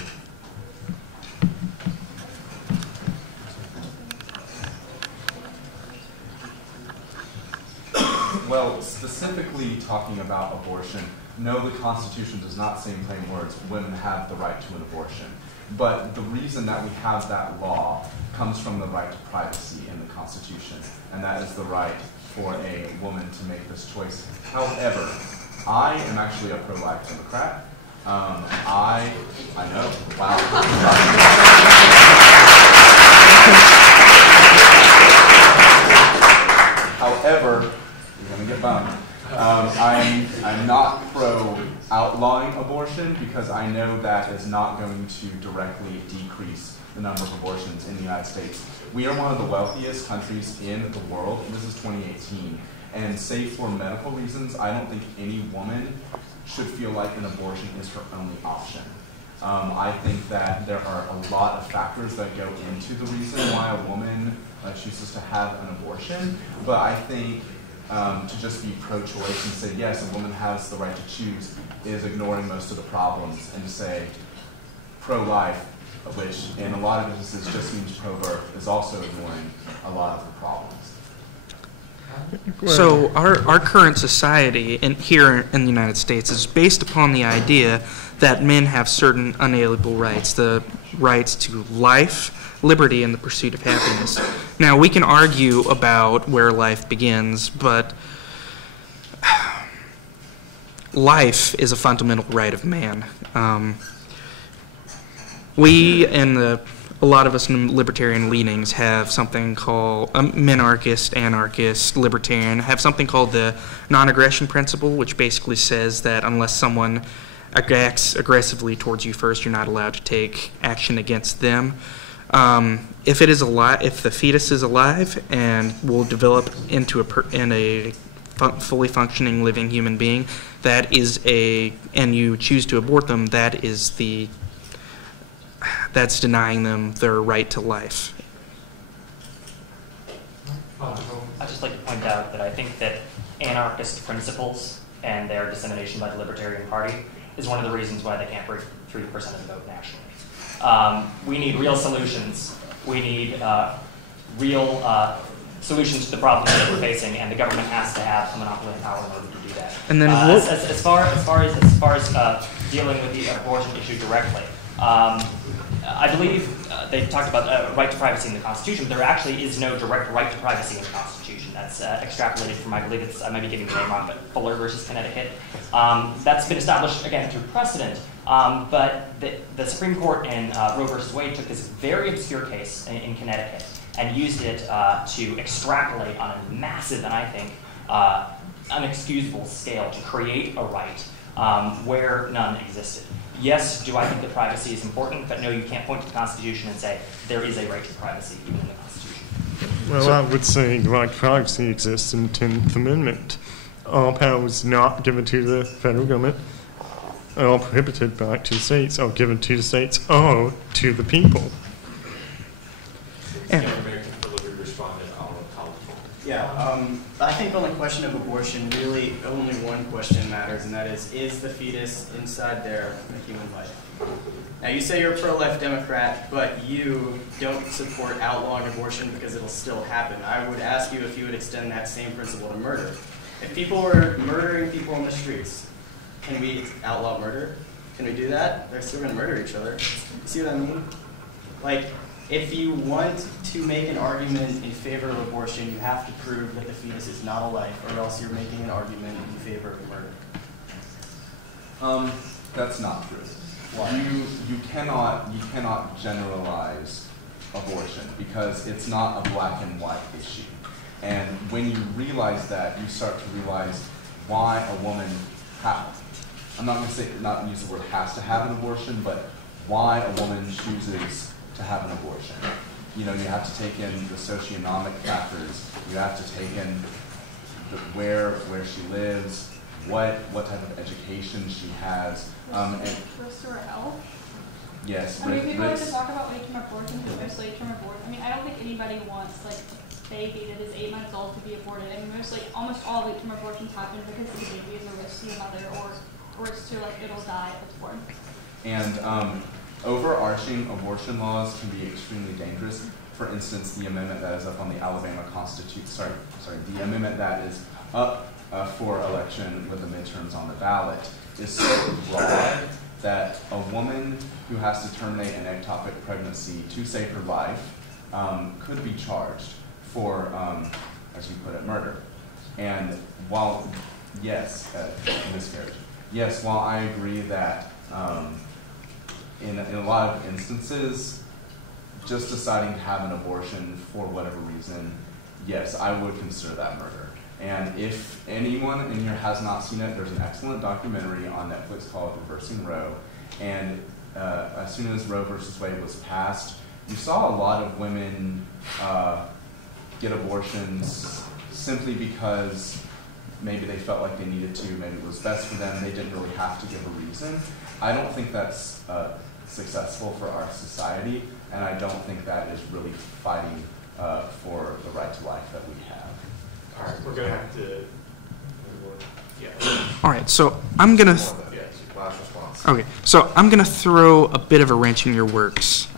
Well, specifically talking about abortion, no, the Constitution does not say in plain words, women have the right to an abortion. But the reason that we have that law comes from the right to privacy in the Constitution, and that is the right for a woman to make this choice. However, I am actually a pro-life Democrat, I know, wow. However, you're gonna get bummed. I'm not pro outlawing abortion because I know that is not going to directly decrease the number of abortions in the United States. We are one of the wealthiest countries in the world. This is 2018. And save for medical reasons, I don't think any woman should feel like an abortion is her only option. I think that there are a lot of factors that go into the reason why a woman chooses to have an abortion. But I think to just be pro-choice and say, yes, a woman has the right to choose is ignoring most of the problems, and to say pro-life, which in a lot of instances just means pro-birth, is also ignoring a lot of the problems. So our current society here in the United States is based upon the idea that men have certain unalienable rights, the rights to life, liberty, and the pursuit of happiness. Now, we can argue about where life begins, but life is a fundamental right of man. We and a lot of us in libertarian leanings have something called minarchist, anarchist, libertarian, have something called the non-aggression principle, which basically says that unless someone acts aggressively towards you first, you're not allowed to take action against them. If it is alive, if the fetus is alive and will develop into a fully functioning living human being, that is and you choose to abort them, that's denying them their right to life. I'd just like to point out that I think that anarchist principles and their dissemination by the Libertarian Party is one of the reasons why they can't break 3% of the vote nationally. We need real solutions. We need real solutions to the problems that we're facing, and the government has to have a monopoly of power in order to do that. And then as far as dealing with the abortion issue directly, I believe they talked about right to privacy in the Constitution, but there actually is no direct right to privacy in the Constitution. That's extrapolated from, I believe it's, I might be getting the name wrong, but Fuller versus Connecticut. That's been established, again, through precedent. But the Supreme Court in Roe versus Wade took this very obscure case in Connecticut and used it to extrapolate on a massive and, I think, unexcusable scale to create a right where none existed. Yes, do I think that privacy is important? But no, you can't point to the Constitution and say there is a right to privacy even in the Constitution. Well, I would say the right to privacy exists in the 10th Amendment. All powers not given to the federal government, all prohibited back to the states, are given to the states or to the people. Yeah, I think on the question of abortion, really only one question matters, and that is the fetus inside there a human life? Now, you say you're a pro-life Democrat, but you don't support outlawing abortion because it'll still happen. I would ask you if you would extend that same principle to murder. If people were murdering people on the streets, can we outlaw murder? Can we do that? They're still going to murder each other. See what I mean? Like, if you want to make an argument in favor of abortion, you have to prove that the fetus is not a life, or else you're making an argument in favor of murder. That's not true. Why? You cannot generalize abortion because it's not a black and white issue. And when you realize that, you start to realize why a woman I'm not going to not use the word has to have an abortion, but why a woman chooses to have an abortion. You know, you have to take in the socioeconomic factors. You have to take in where she lives, what type of education she has. Restore health. Yes. I mean, people like to talk about late-term abortion, especially late-term abortion. I mean, I don't think anybody wants like a baby that is 8 months old to be aborted. I mean, almost all late-term abortions happen because the baby is a risk to the mother, or it's to it'll die if it's born. And overarching abortion laws can be extremely dangerous. For instance, the amendment that is up on the Alabama Constitution, the amendment that is up for election with the midterms on the ballot is so broad that a woman who has to terminate an ectopic pregnancy to save her life could be charged for, as you put it, murder. And while, yes, miscarriage. Yes, while I agree that in a lot of instances, just deciding to have an abortion for whatever reason, yes, I would consider that murder. And if anyone in here has not seen it, there's an excellent documentary on Netflix called Reversing Roe. And as soon as Roe versus Wade was passed, you saw a lot of women get abortions simply because maybe they felt like they needed to, maybe it was best for them, they didn't really have to give a reason. I don't think that's successful for our society, and I don't think that is really fighting for the right to life that we have. All right, we're going to have to. Yeah. All right, so I'm gonna. Last response. Okay, so I'm gonna throw a bit of a wrench in your works.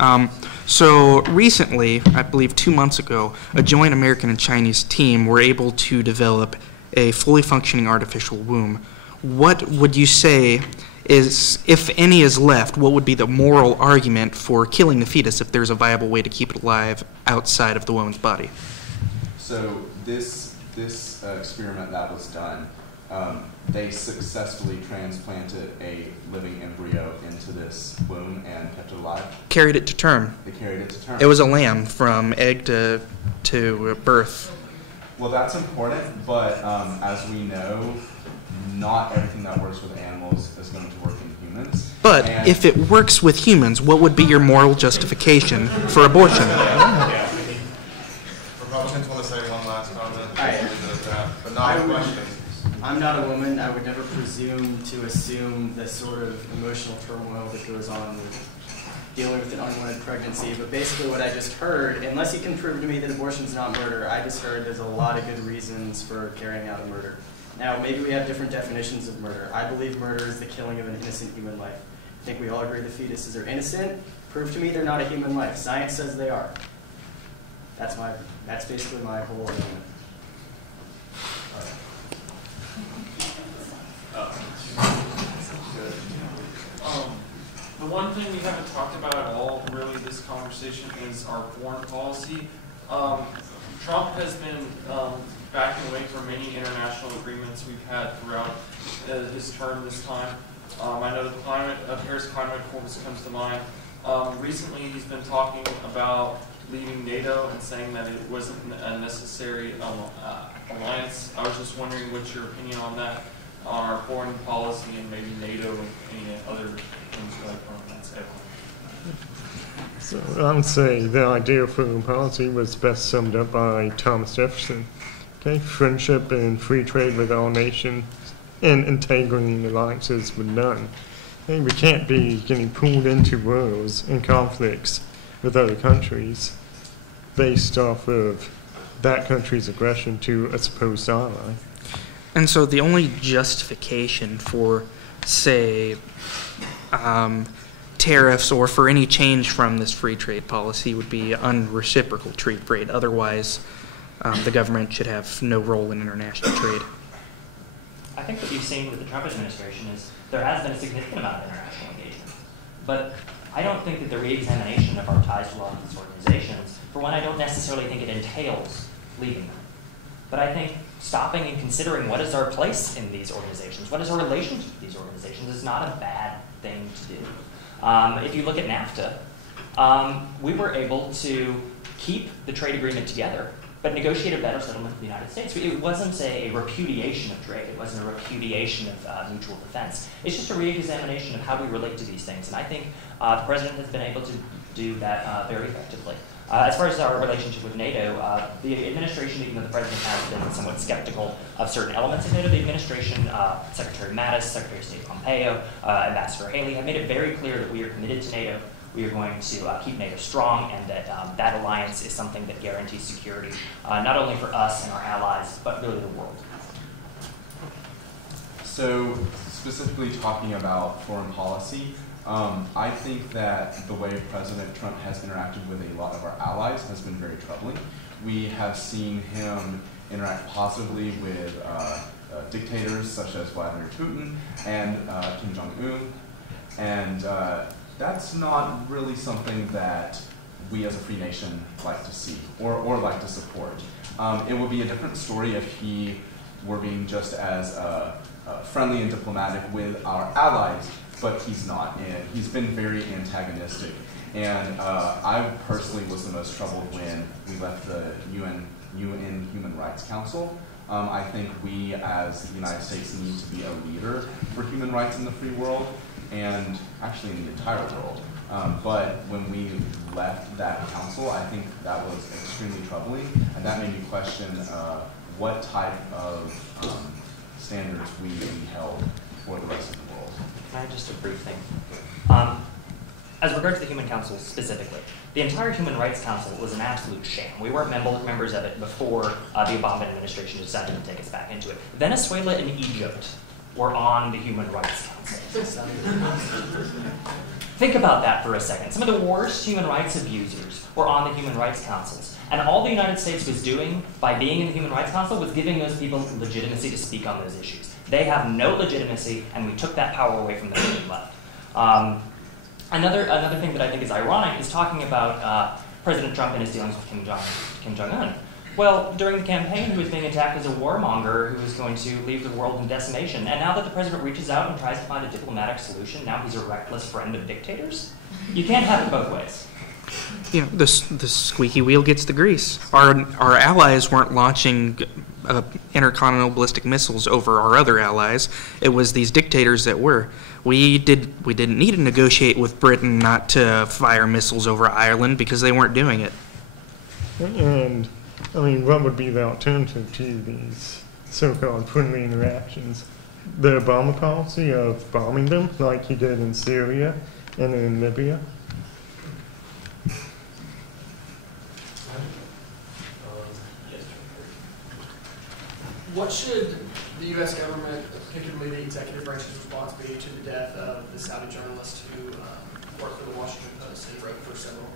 So recently, I believe 2 months ago, a joint American and Chinese team were able to develop a fully functioning artificial womb. What would you say is, if any is left, what would be the moral argument for killing the fetus if there's a viable way to keep it alive outside of the woman's body? So this experiment that was done, they successfully transplanted a living embryo into this womb and kept it alive. Carried it to term. They carried it to term. It was a lamb from egg to birth. Well, that's important, but as we know, not everything that works with animals is going to work in humans. But and if it works with humans, what would be your moral justification for abortion? Republicans want to say one last comment? But I not a would- question. I'm not a woman. I would never presume to assume the sort of emotional turmoil that goes on with dealing with an unwanted pregnancy. But basically what I just heard, unless you can prove to me that abortion is not murder, I just heard there's a lot of good reasons for carrying out a murder. Now, maybe we have different definitions of murder. I believe murder is the killing of an innocent human life. I think we all agree the fetuses are innocent. Prove to me they're not a human life. Science says they are. That's basically my whole argument. The one thing we haven't talked about at all, really, this conversation is our foreign policy. Trump has been backing away from many international agreements we've had throughout his term this time. I know the Paris Climate Accord comes to mind. Recently, he's been talking about leaving NATO and saying that it wasn't a necessary alliance. I was just wondering what's your opinion on that, on our foreign policy and maybe NATO and any other things like that. So I would say the idea of foreign policy was best summed up by Thomas Jefferson. Okay, friendship and free trade with all nations and integrating alliances with none. Okay, we can't be getting pulled into wars and conflicts with other countries based off of that country's aggression to a supposed ally. And so the only justification for, say, tariffs or for any change from this free trade policy would be unreciprocal trade. Otherwise, the government should have no role in international trade. I think what you've seen with the Trump administration is there has been a significant amount of international engagement. But I don't think that the re-examination of our ties to a lot of these organizations, for one, I don't necessarily think it entails leaving them. But I think stopping and considering what is our place in these organizations, what is our relationship with these organizations, is not a bad thing to do. If you look at NAFTA, we were able to keep the trade agreement together, but negotiate a better settlement with the United States. It wasn't a repudiation of trade. It wasn't a repudiation of mutual defense. It's just a re-examination of how we relate to these things. And I think the president has been able to do that very effectively. As far as our relationship with NATO, the administration, even though the president has been somewhat skeptical of certain elements of NATO, the administration, Secretary Mattis, Secretary of State Pompeo, Ambassador Haley, have made it very clear that we are committed to NATO. We are going to keep NATO strong, and that that alliance is something that guarantees security, not only for us and our allies, but really the world. So, specifically talking about foreign policy, I think that the way President Trump has interacted with a lot of our allies has been very troubling. We have seen him interact positively with dictators such as Vladimir Putin and Kim Jong-un, and that's not really something that we as a free nation like to see or like to support. It would be a different story if he were being just as friendly and diplomatic with our allies, but he's not, and he's been very antagonistic. And I personally was the most troubled when we left the UN Human Rights Council. I think we as the United States need to be a leader for human rights in the free world, and actually in the entire world. But when we left that council, I think that was extremely troubling, and that made me question what type of standards we held for the rest of the world. Can I just a brief thing? As regards to the Human Council specifically, the entire Human Rights Council was an absolute sham. We weren't members of it before the Obama administration decided to take us back into it. Venezuela and Egypt were on the Human Rights Council. Think about that for a second. Some of the worst human rights abusers were on the Human Rights Councils. And all the United States was doing by being in the Human Rights Council was giving those people legitimacy to speak on those issues. They have no legitimacy, and we took that power away from them when we left. Another thing that I think is ironic is talking about President Trump and his dealings with Kim Jong-un. Well, during the campaign, he was being attacked as a warmonger who was going to leave the world in decimation. And now that the president reaches out and tries to find a diplomatic solution, now he's a reckless friend of dictators? You can't have it both ways. You know, the squeaky wheel gets the grease. Our allies weren't launching intercontinental ballistic missiles over our other allies. It was these dictators that were. We didn't need to negotiate with Britain not to fire missiles over Ireland because they weren't doing it. And I mean, what would be the alternative to these so-called friendly interactions? The Obama policy of bombing them, like he did in Syria and in Libya? What should the U.S. government, particularly the executive branch's response be to the death of the Saudi journalist who worked for the Washington Post and wrote for several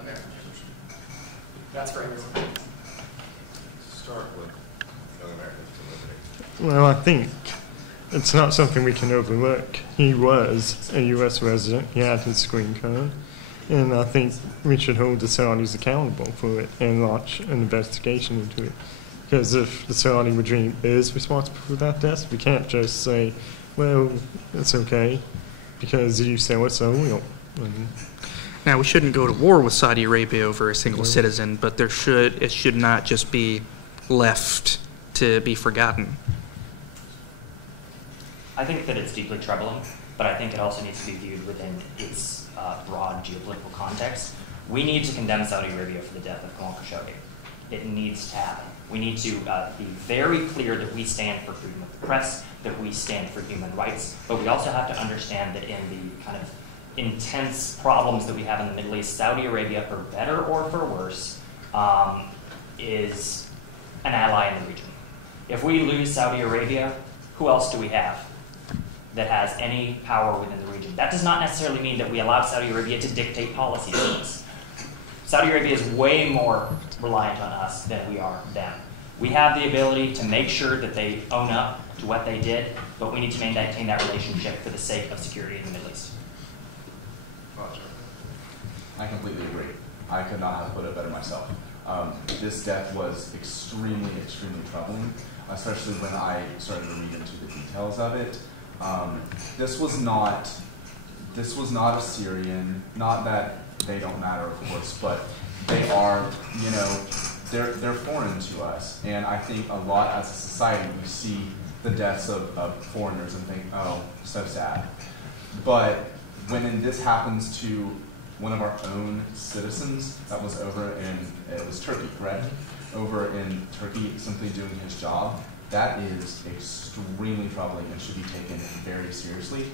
American papers? That's for everyone. Start with Young Americans for Liberty. Well, I think it's not something we can overlook. He was a U.S. resident. He had his green card. And I think we should hold the Saudis accountable for it and launch an investigation into it. Because if the Saudi regime is responsible for that death, we can't just say, well, it's okay, because you sell us oil. Now, we shouldn't go to war with Saudi Arabia over a single citizen, but it should not just be left to be forgotten. I think that it's deeply troubling, but I think it also needs to be viewed within its broad geopolitical context. We need to condemn Saudi Arabia for the death of Kamal Khashoggi. It needs to happen. We need to be very clear that we stand for freedom of the press, that we stand for human rights, but we also have to understand that in the kind of intense problems that we have in the Middle East, Saudi Arabia, for better or for worse, is an ally in the region. If we lose Saudi Arabia, who else do we have that has any power within the region? That does not necessarily mean that we allow Saudi Arabia to dictate policy to us. Saudi Arabia is way more reliant on us than we are them. We have the ability to make sure that they own up to what they did, but we need to maintain that relationship for the sake of security in the Middle East. Roger. I completely agree. I could not have put it better myself. This death was extremely, extremely troubling, especially when I started to read into the details of it. This was not a Syrian, not that they don't matter, of course, but they are, they're foreign to us. And I think a lot as a society, we see the deaths of foreigners and think, oh, so sad. But when this happens to one of our own citizens, that was it was Turkey, correct? Over in Turkey, simply doing his job, that is extremely troubling and should be taken very seriously.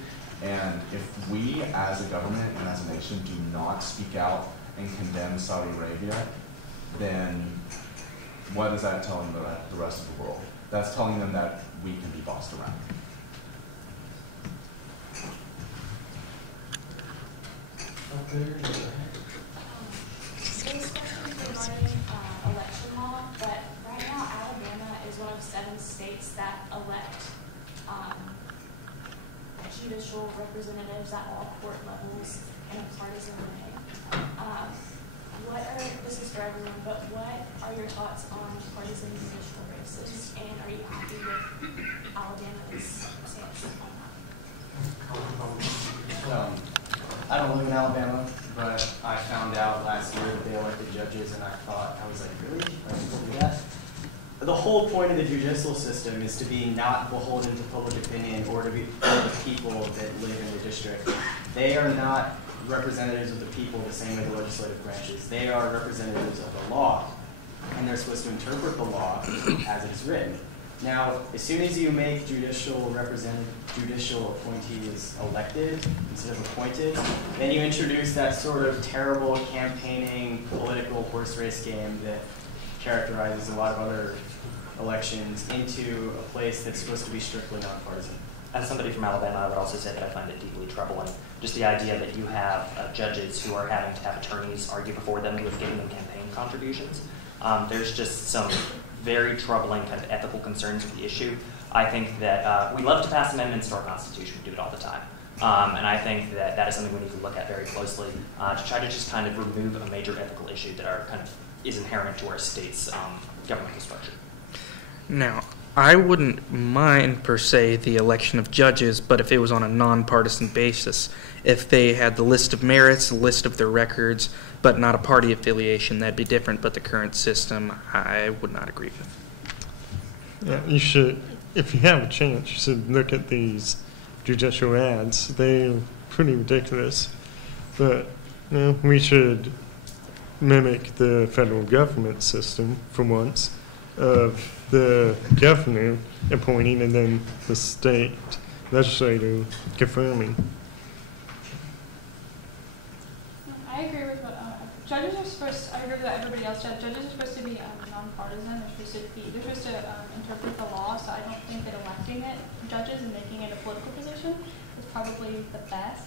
And if we as a government and as a nation do not speak out and condemn Saudi Arabia, then what is that telling the rest of the world? That's telling them that we can be bossed around. Today's question is regarding election law, but right now Alabama is one of 7 states that elect judicial representatives at all court levels in a partisan way. This is for everyone, but what are your thoughts on partisan judicial races, and are you happy with Alabama's stance on that? I don't live in Alabama, but I found out last year that they elected judges, and I was like, really? Are you going to do that? The whole point of the judicial system is to be not beholden to public opinion or to be for the people that live in the district. They are not representatives of the people the same way the legislative branch is. They are representatives of the law, and they're supposed to interpret the law as it's written. Now, as soon as you make judicial appointees elected instead of appointed, then you introduce that sort of terrible campaigning political horse race game that characterizes a lot of other elections into a place that's supposed to be strictly nonpartisan. As somebody from Alabama, I would also say that I find it deeply troubling. Just the idea that you have judges who are having to have attorneys argue before them who have given them campaign contributions. There's just some very troubling kind of ethical concerns with the issue. I think that we love to pass amendments to our Constitution. We do it all the time. And I think that that is something we need to look at very closely to try to just kind of remove a major ethical issue that is inherent to our state's governmental structure. Now, I wouldn't mind, per se, the election of judges, but if it was on a nonpartisan basis, if they had the list of merits, the list of their records, but not a party affiliation, that'd be different. But the current system, I would not agree with. Yeah, you should, if you have a chance, you should look at these judicial ads. They're pretty ridiculous. But we should mimic the federal government system for once of the governor appointing and then the state legislature confirming. I agree with what judges are supposed. I agree with what everybody else said. Judges are supposed to be nonpartisan. They're supposed to interpret the law. So I don't think that electing judges and making it a political position is probably the best.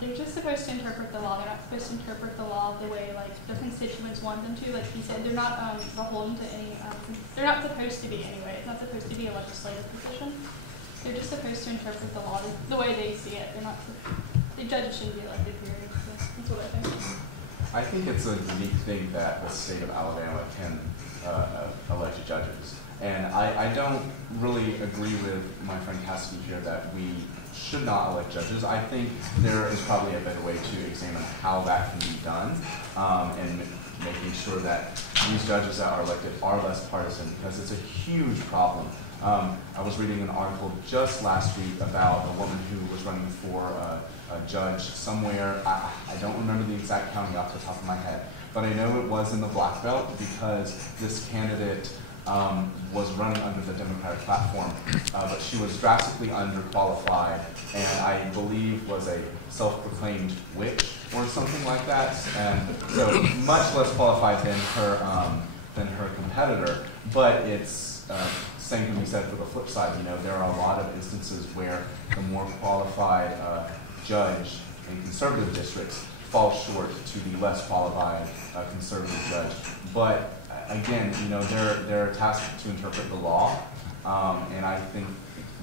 They're just supposed to interpret the law. They're not supposed to interpret the law the way like the constituents want them to. Like he said, they're not beholden to any. They're not supposed to be anyway. It's not supposed to be a legislative position. They're just supposed to interpret the law the way they see it. They're not. The judges shouldn't be elected. Period. So that's what I think. I think it's a unique thing that the state of Alabama can elect judges. And I don't really agree with my friend Cassidy here that we should not elect judges. I think there is probably a better way to examine how that can be done and making sure that these judges that are elected are less partisan, because it's a huge problem. I was reading an article just last week about a woman who was running for a judge somewhere. I don't remember the exact county off the top of my head, but I know it was in the Black Belt because this candidate was running under the Democratic platform, but she was drastically underqualified and I believe was a self-proclaimed witch or something like that, and so much less qualified than her competitor. But it's same can be said for the flip side. There are a lot of instances where the more qualified judge in conservative districts falls short to the less qualified conservative judge. But again, they're tasked to interpret the law, and I think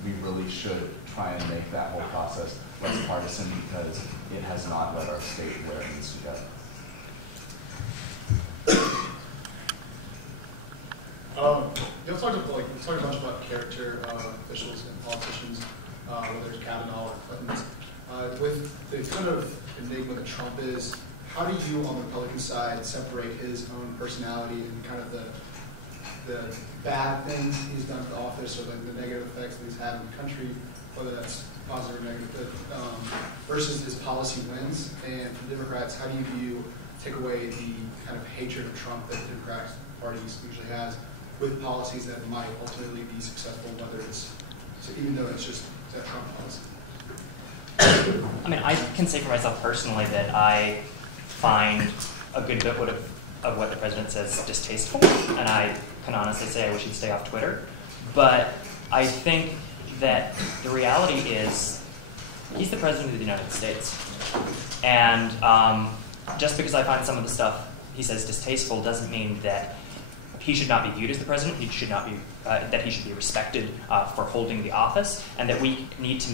we really should try and make that whole process less partisan because it has not led our state where it needs to go. You'll talk a bunch about character officials and politicians, whether it's Kavanaugh or Clinton. With the kind of enigma that Trump is, how do you, on the Republican side, separate his own personality and kind of the bad things he's done to the office or the negative effects that he's had on the country, whether that's positive or negative, versus his policy wins? And for Democrats, how do you take away the kind of hatred of Trump that the Democratic Party usually has with policies that might ultimately be successful, whether it's, even though it's just that Trump policy? I mean, I can say for myself personally that I find a good bit of what the president says distasteful, and I can honestly say I wish he'd stay off Twitter. But I think that the reality is he's the president of the United States. And just because I find some of the stuff he says distasteful doesn't mean that he should not be viewed as the president. He should not be that he should be respected for holding the office, and that we need to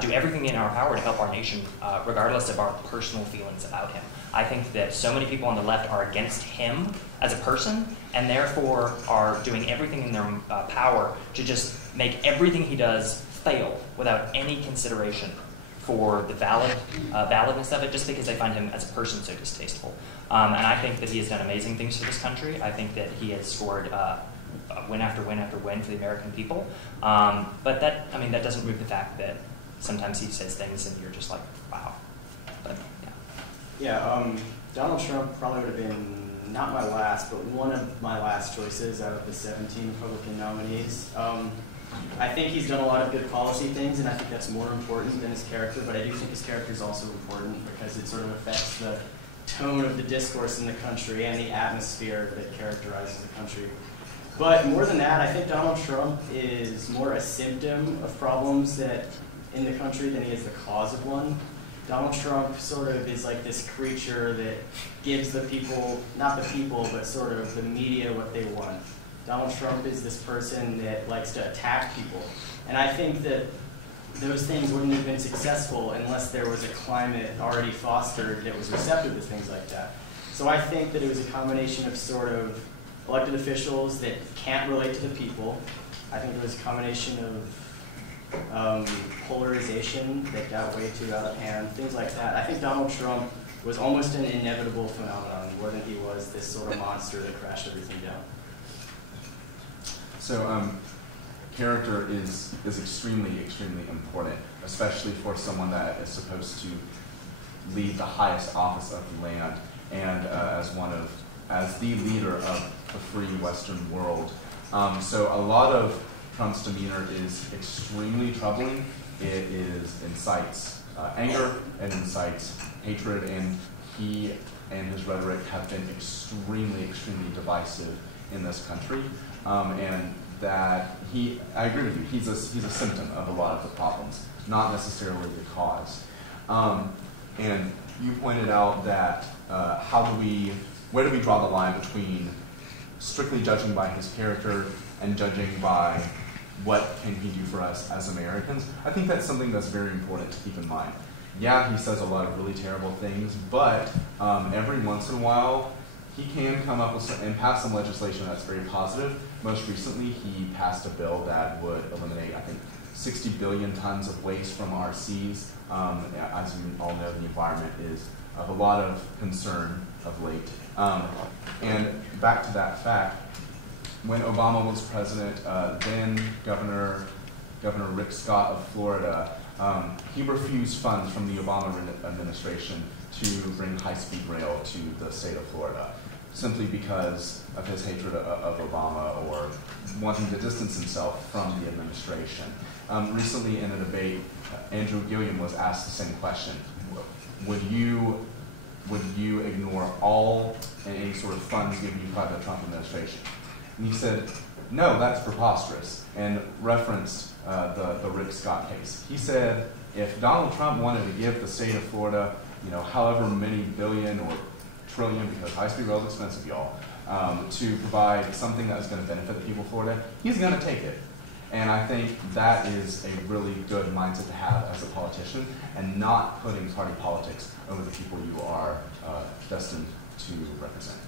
do everything in our power to help our nation, regardless of our personal feelings about him. I think that so many people on the left are against him as a person, and therefore are doing everything in their power to just make everything he does fail without any consideration for the validness of it, just because they find him as a person so distasteful. And I think that he has done amazing things for this country. I think that he has scored win after win after win for the American people. But that doesn't remove the fact that sometimes he says things and you're just like, wow. But yeah. Donald Trump probably would have been not my last, but one of my last choices out of the 17 Republican nominees. I think he's done a lot of good policy things, and I think that's more important than his character, but I do think his character is also important because it sort of affects the tone of the discourse in the country and the atmosphere that characterizes the country. But more than that, I think Donald Trump is more a symptom of problems that in the country than he is the cause of one. Donald Trump sort of is like this creature that gives the people, not the people, but sort of the media what they want. Donald Trump is this person that likes to attack people. And I think that those things wouldn't have been successful unless there was a climate already fostered that was receptive to things like that. So I think that it was a combination of sort of elected officials that can't relate to the people. I think it was a combination of polarization that got way too out of hand, things like that. I think Donald Trump was almost an inevitable phenomenon more than he was this sort of monster that crashed everything down. So character is extremely, extremely important, especially for someone that is supposed to lead the highest office of the land and as the leader of the free Western world. So a lot of Trump's demeanor is extremely troubling. It incites anger, it incites hatred, and he and his rhetoric have been extremely, extremely divisive in this country. And that I agree with you, he's a symptom of a lot of the problems, not necessarily the cause. And you pointed out that where do we draw the line between strictly judging by his character and judging by what can he do for us as Americans? I think that's something that's very important to keep in mind. Yeah, he says a lot of really terrible things, but every once in a while, he can come up with and pass some legislation that's very positive. Most recently, he passed a bill that would eliminate, I think, 60 billion tons of waste from our seas. As you all know, the environment is of a lot of concern of late. And back to that fact, when Obama was president, then Governor Rick Scott of Florida, he refused funds from the Obama administration to bring high-speed rail to the state of Florida, simply because of his hatred of Obama or wanting to distance himself from the administration. Recently in a debate, Andrew Gilliam was asked the same question. Would you ignore all and any sort of funds given you by the Trump administration? And he said, no, that's preposterous, and referenced the Rick Scott case. He said, if Donald Trump wanted to give the state of Florida, however many billion or trillion, because high-speed rail is expensive, y'all, to provide something that is going to benefit the people of Florida, he's going to take it. And I think that is a really good mindset to have as a politician, and not putting party politics over the people you are destined to represent.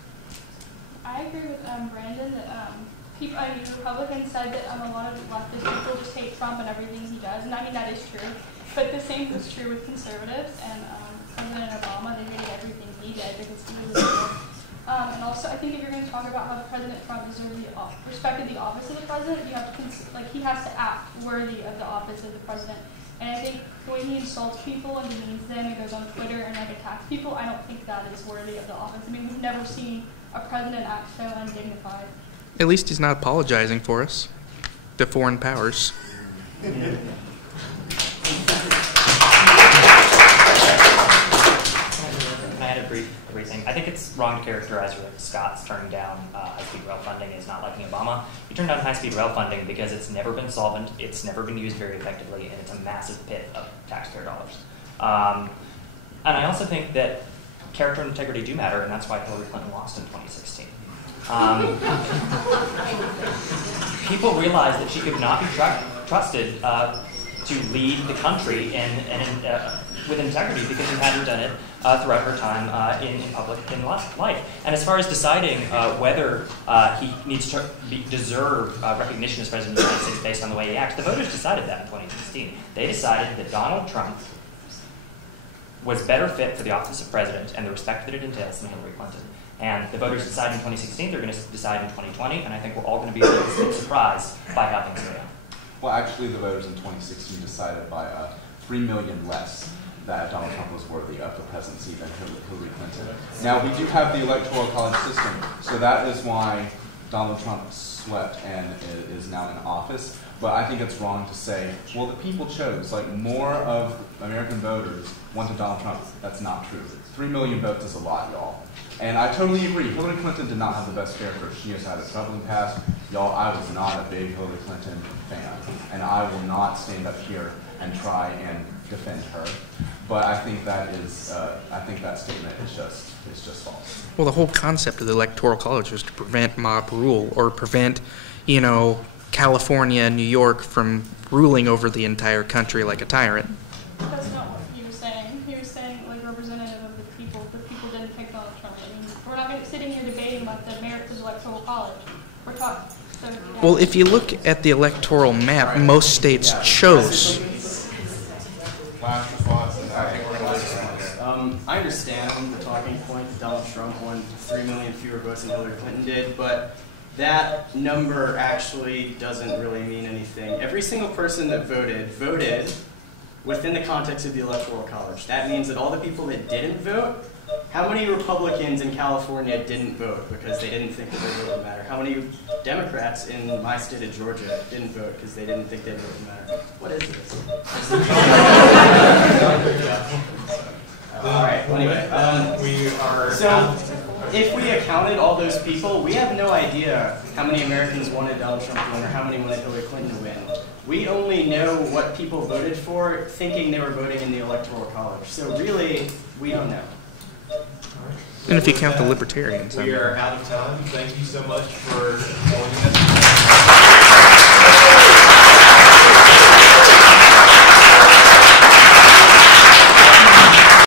I agree with Brandon that Republicans said that a lot of leftist people just hate Trump and everything he does, and I mean that is true. But the same was true with conservatives, and President Obama, they hated everything he did because he was good. And also, I think if you're going to talk about how President Trump respected the office of the president, you have to he has to act worthy of the office of the president. And I think the way he insults people and demeans them and goes on Twitter and attacks people, I don't think that is worthy of the office. I mean, we've never seen a president act so undignified. At least he's not apologizing for us, the foreign powers. Can I add a brief thing? I think it's wrong to characterize Rick Scott's turning down high-speed rail funding as not liking Obama. He turned down high-speed rail funding because it's never been solvent, it's never been used very effectively, and it's a massive pit of taxpayer dollars. And I also think that character and integrity do matter, and that's why Hillary Clinton lost in 2016. People realized that she could not be trusted to lead the country in with integrity because he hadn't done it throughout her time in public in life. And as far as deciding whether he needs to deserve recognition as President of the United States based on the way he acts, the voters decided that in 2016. They decided that Donald Trump was better fit for the office of president and the respect that it entails than Hillary Clinton. And the voters decided in 2016, they're going to decide in 2020, and I think we're all going to be a little bit surprised by how things go down. Well, actually, the voters in 2016 decided by 3 million less that Donald Trump was worthy of the presidency than Hillary Clinton. Now, we do have the Electoral College system, so that is why Donald Trump swept and is now in office. But I think it's wrong to say, well, the people chose. Like, more of American voters wanted Donald Trump. That's not true. 3 million votes is a lot, y'all. And I totally agree. Hillary Clinton did not have the best character. She has had a troubling past. Y'all, I was not a big Hillary Clinton fan. And I will not stand up here and try and defend her. But I think that is, I think that statement is just false. Well, the whole concept of the Electoral College was to prevent mob rule, or prevent, you know, California and New York from ruling over the entire country like a tyrant. That's not what he was saying. He was saying, like, representative of the people didn't pick Donald Trump. I mean, we're not going to sitting here debating about the merits of the Electoral College. We're talking. So, yeah. Well, if you look at the electoral map, most states chose. Last response, and I think we're going to lose this I understand the talking point that Donald Trump won 3 million fewer votes than Hillary Clinton did, but that number actually doesn't really mean anything. Every single person that voted within the context of the Electoral College. That means that all the people that didn't vote, how many Republicans in California didn't vote because they didn't think that their vote would matter? How many Democrats in my state of Georgia didn't vote because they didn't think their vote would matter? What is this? All right, anyway. We are... So, if we accounted all those people, we have no idea how many Americans wanted Donald Trump to win or how many wanted Hillary Clinton to win. We only know what people voted for thinking they were voting in the Electoral College. So really, we don't know. And if you count the libertarians. We are out of time. Thank you so much for joining us.